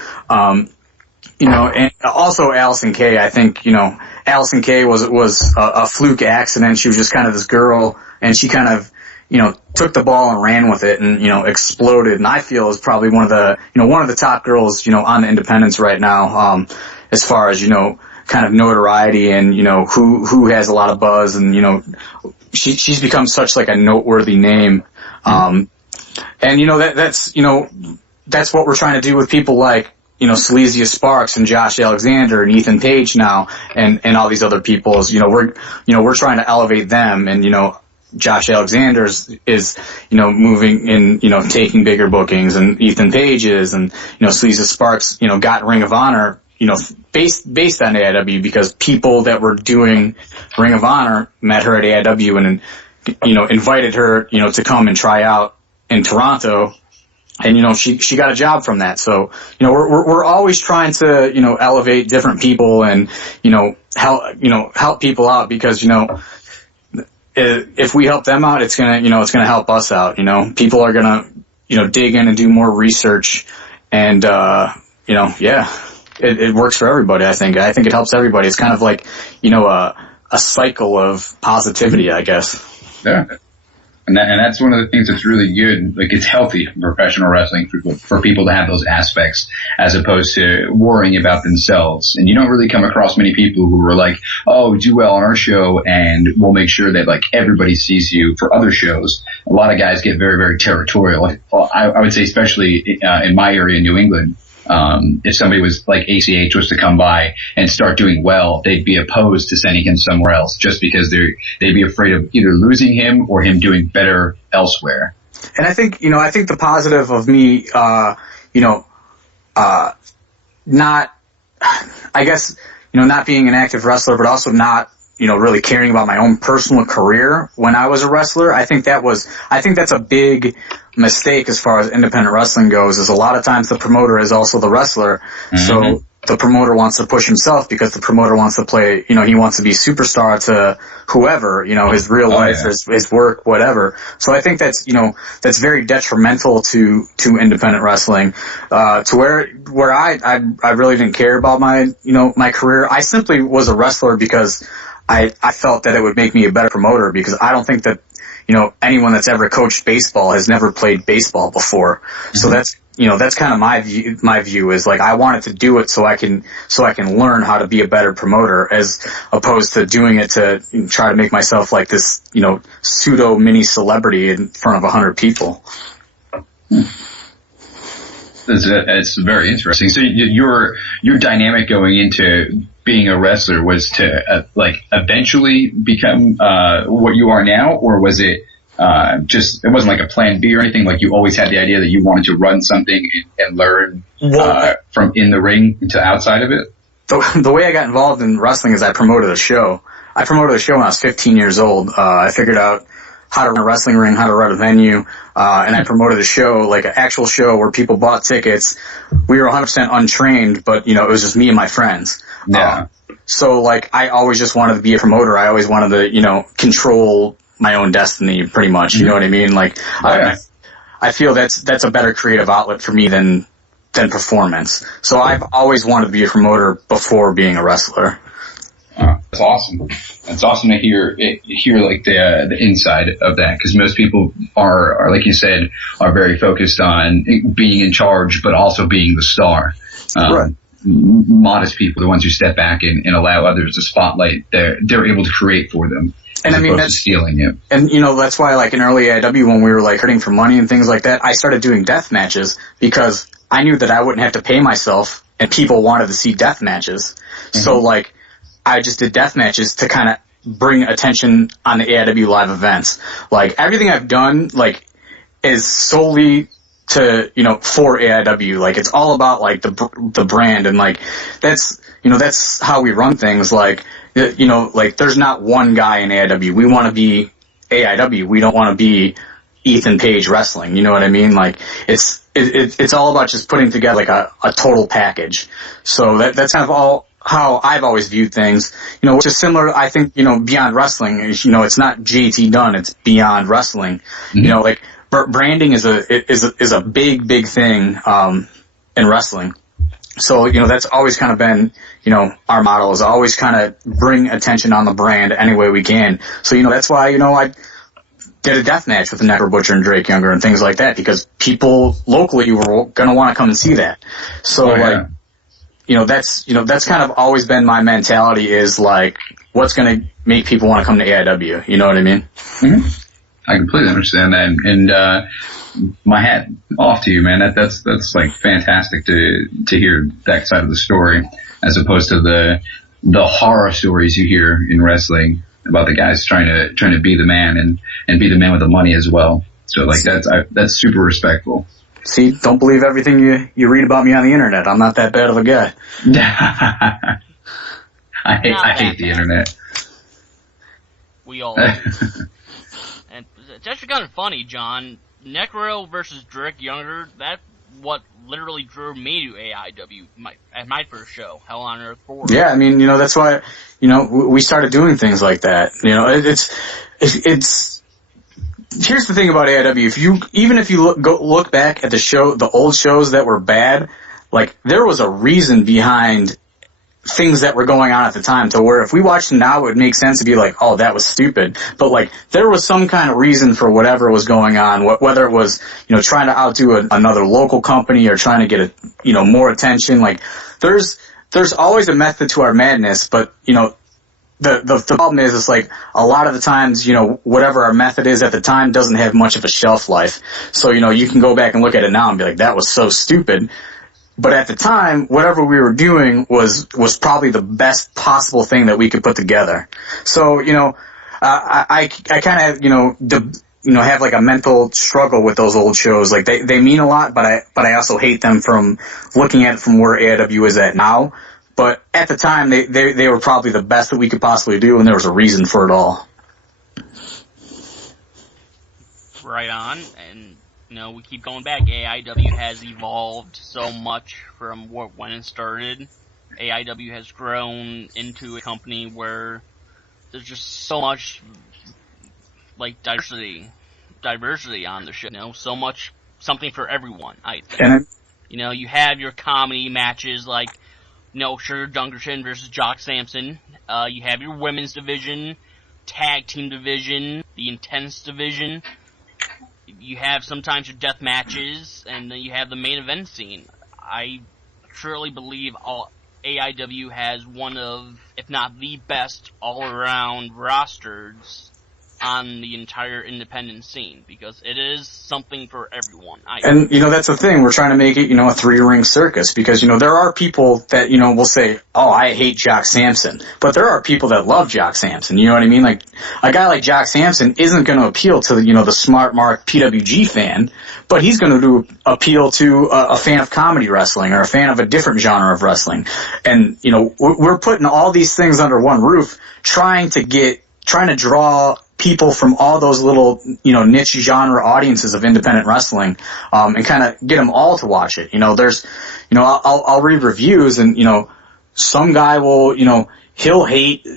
And also Allison Kay, I think, Allison Kay was a fluke accident. She was just kind of this girl, and she kind of, took the ball and ran with it and, exploded. And I feel is probably one of the top girls, on the independents right now, as far as, kind of notoriety and, who has a lot of buzz, and, she's become such like a noteworthy name. And, that's what we're trying to do with people like, Silesia Sparks and Josh Alexander and Ethan Page now, and all these other people is, we're trying to elevate them, and, Josh Alexander is, moving in, taking bigger bookings, and Ethan Page is, and, Silesia Sparks, got Ring of Honor, based on AIW, because people that were doing Ring of Honor met her at AIW and, invited her, to come and try out in Toronto. And, she got a job from that. So, we're always trying to, elevate different people and, help people out, because, if we help them out, it's gonna help us out. People are gonna, dig in and do more research, and, it works for everybody. I think it helps everybody. It's kind of like, a cycle of positivity, I guess. Yeah. And that's one of the things that's really good. Like, it's healthy for professional wrestling for people to have those aspects, as opposed to worrying about themselves. And you don't really come across many people who are like, oh, do well on our show and we'll make sure that like everybody sees you for other shows. A lot of guys get very, very territorial. I would say especially in my area in New England. If somebody was like ACH was to come by and start doing well, they'd be opposed to sending him somewhere else, just because they'd be afraid of either losing him or him doing better elsewhere. And I think the positive of me, not being an active wrestler, but also not, really caring about my own personal career when I was a wrestler. I think that's a big mistake as far as independent wrestling goes, is a lot of times the promoter is also the wrestler. Mm-hmm. So the promoter wants to push himself because the promoter wants to play, he wants to be superstar to whoever, his real life, his work, whatever. So I think that's very detrimental to independent wrestling, to where I really didn't care about my career. I simply was a wrestler because I felt that it would make me a better promoter, because I don't think that, anyone that's ever coached baseball has never played baseball before. Mm-hmm. So that's kind of my view is like, I wanted to do it so I can learn how to be a better promoter, as opposed to doing it to try to make myself like this, pseudo mini celebrity in front of 100 people. It's very interesting. So your dynamic going into being a wrestler was to eventually become what you are now, or was it it wasn't like a plan B or anything? Like, you always had the idea that you wanted to run something and learn from in the ring to outside of it? The way I got involved in wrestling is I promoted a show. I promoted a show when I was 15 years old. I figured out how to run a wrestling ring, how to run a venue, and I promoted a show, like an actual show where people bought tickets. We were 100% untrained, but, you know, it was just me and my friends. Yeah. So, like, I always just wanted to be a promoter. I always wanted to, you know, control my own destiny, pretty much. You know what I mean? Like, I feel that's a better creative outlet for me than performance. So I've always wanted to be a promoter before being a wrestler. That's awesome. It's awesome to hear like the inside of that, because most people are, like you said, are very focused on being in charge, but also being the star. Right. Modest people, the ones who step back and allow others to spotlight, they're able to create for them. And I mean, that's stealing it. And, you know, that's why, like, in early AIW, when we were, like, hurting for money and things like that, I started doing death matches because I knew that I wouldn't have to pay myself, and people wanted to see death matches. Mm-hmm. So, like, I just did death matches to kind of bring attention on the AIW live events. Like, everything I've done, like, is solely to, you know, for AIW. Like, it's all about, like, the brand, and, like, that's, you know, that's how we run things. Like, you know, like, there's not one guy in AIW. We want to be AIW. We don't want to be Ethan Page Wrestling. You know what I mean? Like, it's all about just putting together, like, a total package. So that's kind of how I've always viewed things, you know, which is similar, I think, you know, beyond wrestling is, you know, it's not JT Dunn, it's beyond wrestling. Mm-hmm. You know, like, branding is a big thing, in wrestling. So, you know, that's always kind of been, you know, our motto is always kind of bring attention on the brand any way we can. So, you know, that's why, you know, I did a death match with the Necro Butcher and Drake Younger and things like that, because people locally were going to want to come and see that. So, like, you know, that's kind of always been my mentality, is like, what's going to make people want to come to AIW? You know what I mean? Mm-hmm. I completely understand that. And my hat off to you, man. That's like fantastic to hear that side of the story, as opposed to the horror stories you hear in wrestling about the guys trying to be the man and be the man with the money as well. So, like, that's super respectful. See, don't believe everything you read about me on the internet. I'm not that bad of a guy. I hate the internet. We all do. And it's actually kind of funny, John. Necro versus Drake Younger, that's what literally drew me to AIW at my first show, Hell on Earth 4. Yeah, I mean, you know, that's why, you know, we started doing things like that. You know, it's here's the thing about AIW. Even if you look back at the old shows that were bad, like, there was a reason behind things that were going on at the time, to where if we watched them now, it would make sense to be like, oh, that was stupid. But, like, there was some kind of reason for whatever was going on, whether it was, you know, trying to outdo another local company or trying to get you know, more attention. Like, there's always a method to our madness, but, you know, the problem is, it's like, a lot of the times, you know, whatever our method is at the time doesn't have much of a shelf life. So, you know, you can go back and look at it now and be like, that was so stupid. But at the time, whatever we were doing was probably the best possible thing that we could put together. So, you know, I kind of, you know, have like a mental struggle with those old shows. Like, they mean a lot, but I also hate them from looking at it from where AIW is at now. But at the time, they were probably the best that we could possibly do, and there was a reason for it all. Right on. And, you know, we keep going back. AIW has evolved so much from when it started. AIW has grown into a company where there's just so much, like, diversity on the show. You know, so much, something for everyone, I think. You know, you have your comedy matches like, you know, Sugar Dunkerton versus Jock Sampson. You have your women's division, tag team division, the intense division. You have sometimes your death matches, and then you have the main event scene. I truly believe AIW has one of, if not the best, all-around rosters on the entire independent scene, because it is something for everyone. And, that's the thing. We're trying to make it, a three-ring circus, because, there are people that, will say, oh, I hate Jock Sampson. But there are people that love Jock Sampson. You know what I mean? Like, a guy like Jock Sampson isn't going to appeal to, the smart mark PWG fan, but he's going to appeal to a fan of comedy wrestling or a fan of a different genre of wrestling. And, we're putting all these things under one roof, trying to draw people from all those little, niche genre audiences of independent wrestling, and kind of get them all to watch it. There's, I'll read reviews and, some guy will, he'll hate,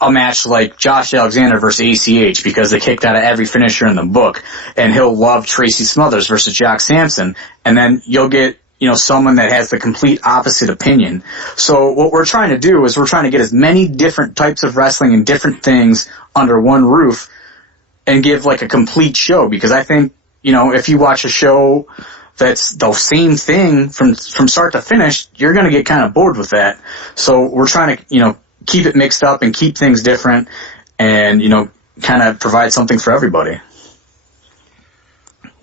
a match like Josh Alexander versus ACH because they kicked out of every finisher in the book, and he'll love Tracy Smothers versus Jock Sampson, and then you'll get, someone that has the complete opposite opinion. So what we're trying to do is we're trying to get as many different types of wrestling and different things under one roof and give like a complete show, because I think, if you watch a show that's the same thing from start to finish, you're going to get kind of bored with that. So we're trying to, keep it mixed up and keep things different and, kind of provide something for everybody.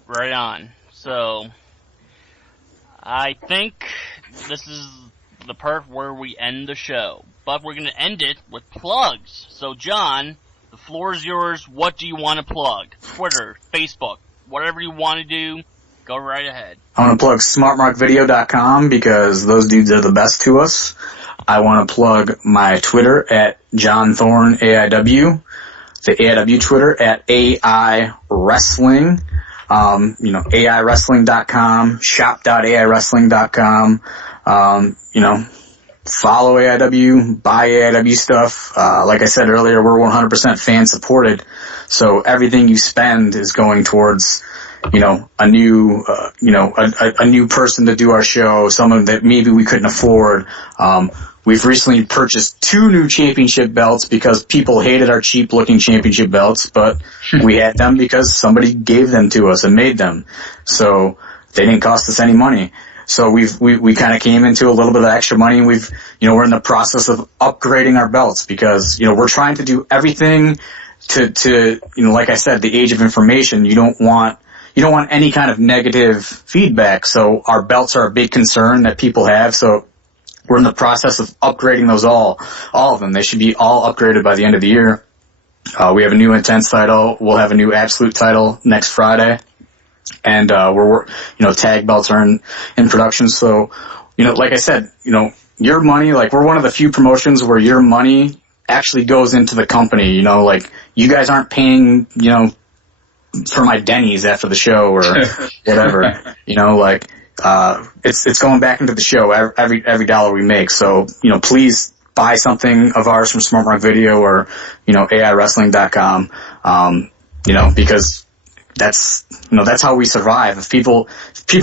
Right on. So I think this is the part where we end the show. But we're going to end it with plugs. So, John, the floor is yours. What do you want to plug? Twitter, Facebook, whatever you want to do, go right ahead. I want to plug smartmarkvideo.com because those dudes are the best to us. I want to plug my Twitter at John Thorne AIW, the AIW Twitter at AI Wrestling. AIWrestling.com, shop.AIWrestling.com, follow AIW, buy AIW stuff. Like I said earlier, we're 100% fan supported. So everything you spend is going towards, a new, a new person to do our show, someone that maybe we couldn't afford. We've recently purchased 2 new championship belts because people hated our cheap-looking championship belts, but we had them because somebody gave them to us and made them. So they didn't cost us any money. So we kind of came into a little bit of extra money, and we're in the process of upgrading our belts because, we're trying to do everything to like I said, the age of information. You don't want any kind of negative feedback. So our belts are a big concern that people have. So we're in the process of upgrading those all of them. They should be all upgraded by the end of the year. We have a new Intense title. We'll have a new Absolute title next Friday. And, tag belts are in production. So, like I said, your money, like we're one of the few promotions where your money actually goes into the company, like you guys aren't paying, for my Denny's after the show or whatever, it's going back into the show every dollar we make. So, please buy something of ours from Smart Mark Video or, AIWrestling.com, because that's how we survive. If people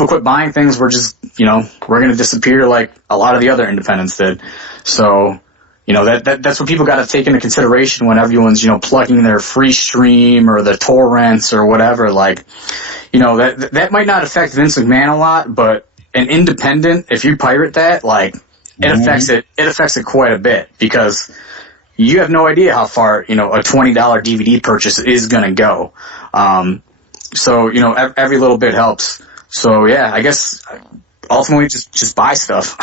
quit buying things, we're just, we're going to disappear like a lot of the other independents did. So, that's what people got to take into consideration when everyone's, plugging their free stream or their torrents or whatever. Like, that might not affect Vince McMahon a lot, but an independent, if you pirate that, like, it affects it quite a bit because you have no idea how far, a $20 DVD purchase is going to go. So, every little bit helps. So, yeah, I guess ultimately just buy stuff.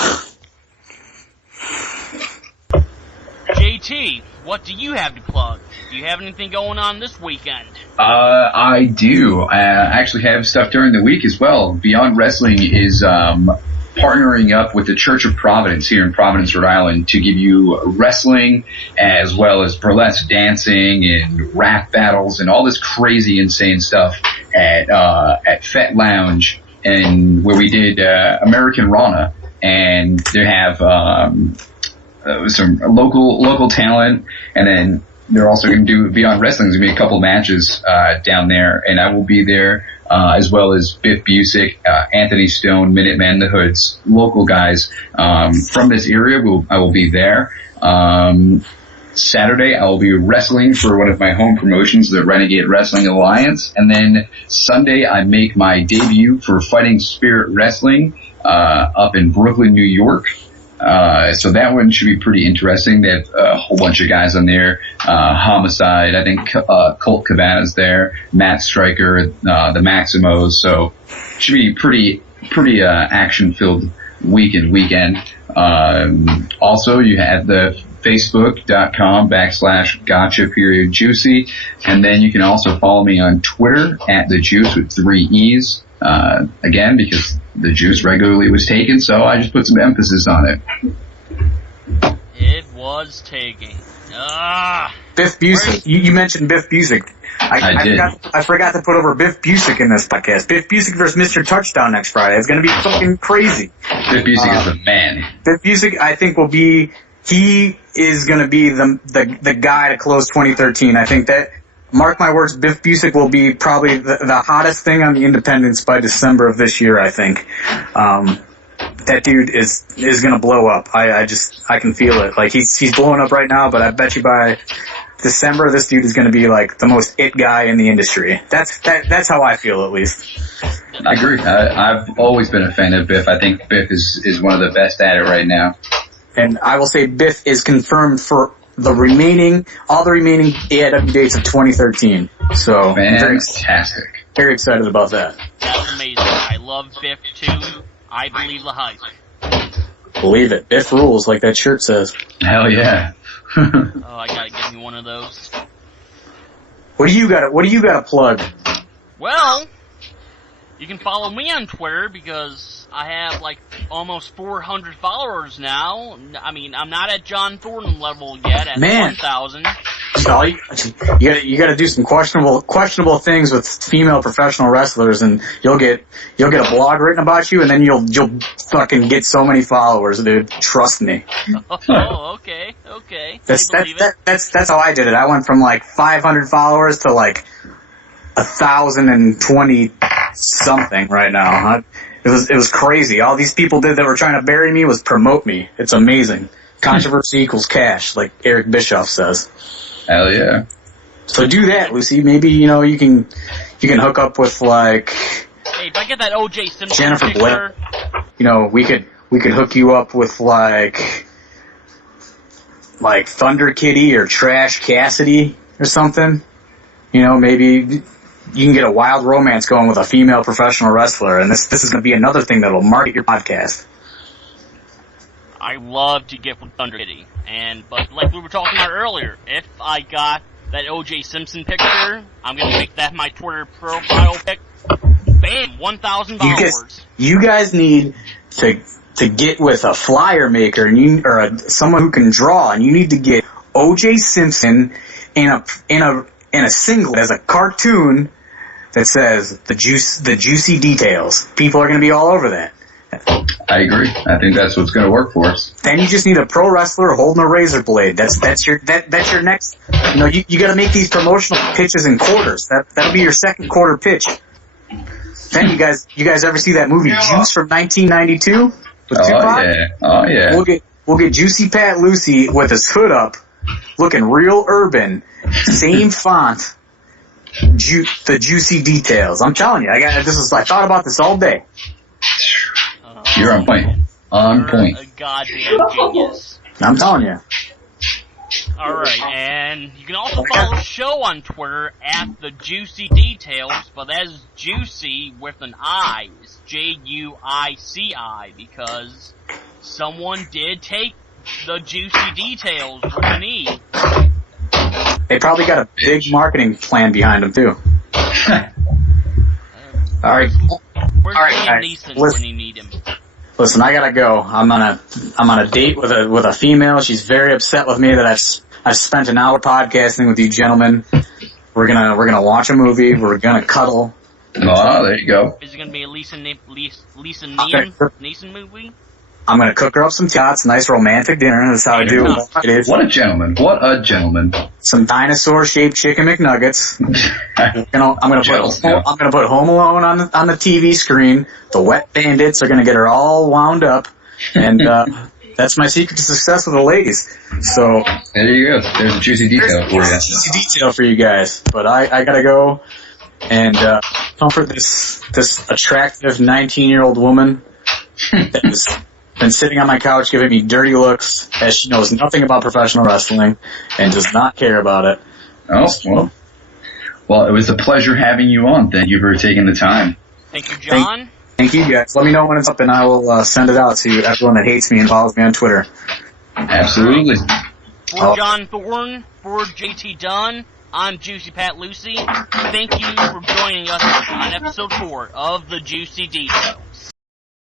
JT, what do you have to plug? Do you have anything going on this weekend? I do. I actually have stuff during the week as well. Beyond Wrestling is partnering up with the Church of Providence here in Providence, Rhode Island to give you wrestling as well as burlesque dancing and rap battles and all this crazy insane stuff at Fett Lounge, and where we did American Rana, and they have some local talent, and then they're also going to do Beyond Wrestling. There's going to be a couple matches down there, and I will be there, as well as Biff Busick, Anthony Stone, Minuteman, the Hoods, local guys from this area. I will be there. Saturday, I will be wrestling for one of my home promotions, the Renegade Wrestling Alliance, and then Sunday, I make my debut for Fighting Spirit Wrestling up in Brooklyn, New York. So that one should be pretty interesting. They have a whole bunch of guys on there. Homicide, I think, Colt Cabana's there. Matt Stryker, the Maximos. So should be pretty action-filled weekend. Also, you have the Facebook.com/gotcha.juicy. And then you can also follow me on Twitter @the Juice with 3 E's. Again, because the juice regularly was taken, so I just put some emphasis on it. It was taken. Biff Busick. You mentioned Biff Busick. I did. I forgot to put over Biff Busick in this podcast. Biff Busick versus Mr. Touchdown next Friday. It's going to be fucking crazy. Biff Busick is the man. Biff Busick, I think, he is going to be the guy to close 2013. I think that, mark my words, Biff Busick will be probably the hottest thing on the independents by December of this year, I think. That dude is going to blow up. I can feel it. Like, he's blowing up right now, but I bet you by December, this dude is going to be like the most it guy in the industry. That's how I feel, at least. I agree. I've always been a fan of Biff. I think Biff is one of the best at it right now. And I will say Biff is confirmed for all the remaining AIW dates of 2013 . So fantastic. Very excited about that. That's amazing. I love Biff too. I believe the hype. Believe it. Biff rules, like that shirt says. Hell yeah. Oh, I gotta get me one of those. What do you gotta plug? Well, you can follow me on Twitter because I have like almost 400 followers now. I mean, I'm not at John Thorne level yet at 1,000. So you gotta do some questionable things with female professional wrestlers, and you'll get a blog written about you, and then you'll fucking get so many followers, dude. Trust me. Oh, okay. That's how I did it. I went from like 500 followers to like 1,020 something right now. It was crazy. All these people did that were trying to bury me was promote me. It's amazing. Controversy equals cash, like Eric Bischoff says. Hell yeah. So do that, Lucey. Maybe, you can hook up with like, hey, if I get that O.J. Simpson Jennifer picture, Blair, we could hook you up with like Thunder Kitty or Trash Cassidy or something. Maybe you can get a wild romance going with a female professional wrestler, and this is going to be another thing that will market your podcast. I love to get with Thunder Kitty, but like we were talking about earlier, if I got that O.J. Simpson picture, I'm going to make that my Twitter profile pic. Bam, 1,000 followers. You guys need to get with a flyer maker or someone who can draw, and you need to get O.J. Simpson in a singlet as a cartoon that says the juicy details. People are going to be all over that. I agree. I think that's what's going to work for us. Then you just need a pro wrestler holding a razor blade. That's your next. You got to make these promotional pitches in quarters. That'll be your second quarter pitch. Then you guys ever see that movie Juice from 1992 with Tupac? Oh yeah. We'll get Juicy Pat Lucey with his hood up, looking real urban, same font. The juicy details. I'm telling you, I thought about this all day. You're on point. On point. A goddamn genius. I'm telling you. Alright, and you can also follow the show on Twitter @the Juicy Details, but that is Juicy with an I. It's Juici, because someone did take the Juicy Details with an E. They probably got a big marketing plan behind them too. All right. Where's Liam Neeson when you need him? Listen, I gotta go. I'm on a date with a female. She's very upset with me that I've spent an hour podcasting with you gentlemen. We're gonna watch a movie. We're gonna cuddle. Oh, there you go. Is it gonna be a Lisa Neeson movie? I'm gonna cook her up some tots, nice romantic dinner. That's how I do it. What a gentleman! What a gentleman! Some dinosaur-shaped chicken McNuggets. I'm gonna put Home Alone on the TV screen. The Wet Bandits are gonna get her all wound up, and that's my secret to success with the ladies. So there you go. There's a juicy detail for you. Juicy detail for you guys. But I gotta go and comfort this attractive 19-year-old woman been sitting on my couch giving me dirty looks as she knows nothing about professional wrestling and does not care about it. Oh, well, it was a pleasure having you on. Thank you for taking the time. Thank you, John. Thank you, guys. Let me know when it's up, and I will send it out to everyone that hates me and follows me on Twitter. Absolutely. For John Thorne, for JT Dunn, I'm Juicy Pat Lucey. Thank you for joining us on episode 4 of the Juicy D Show.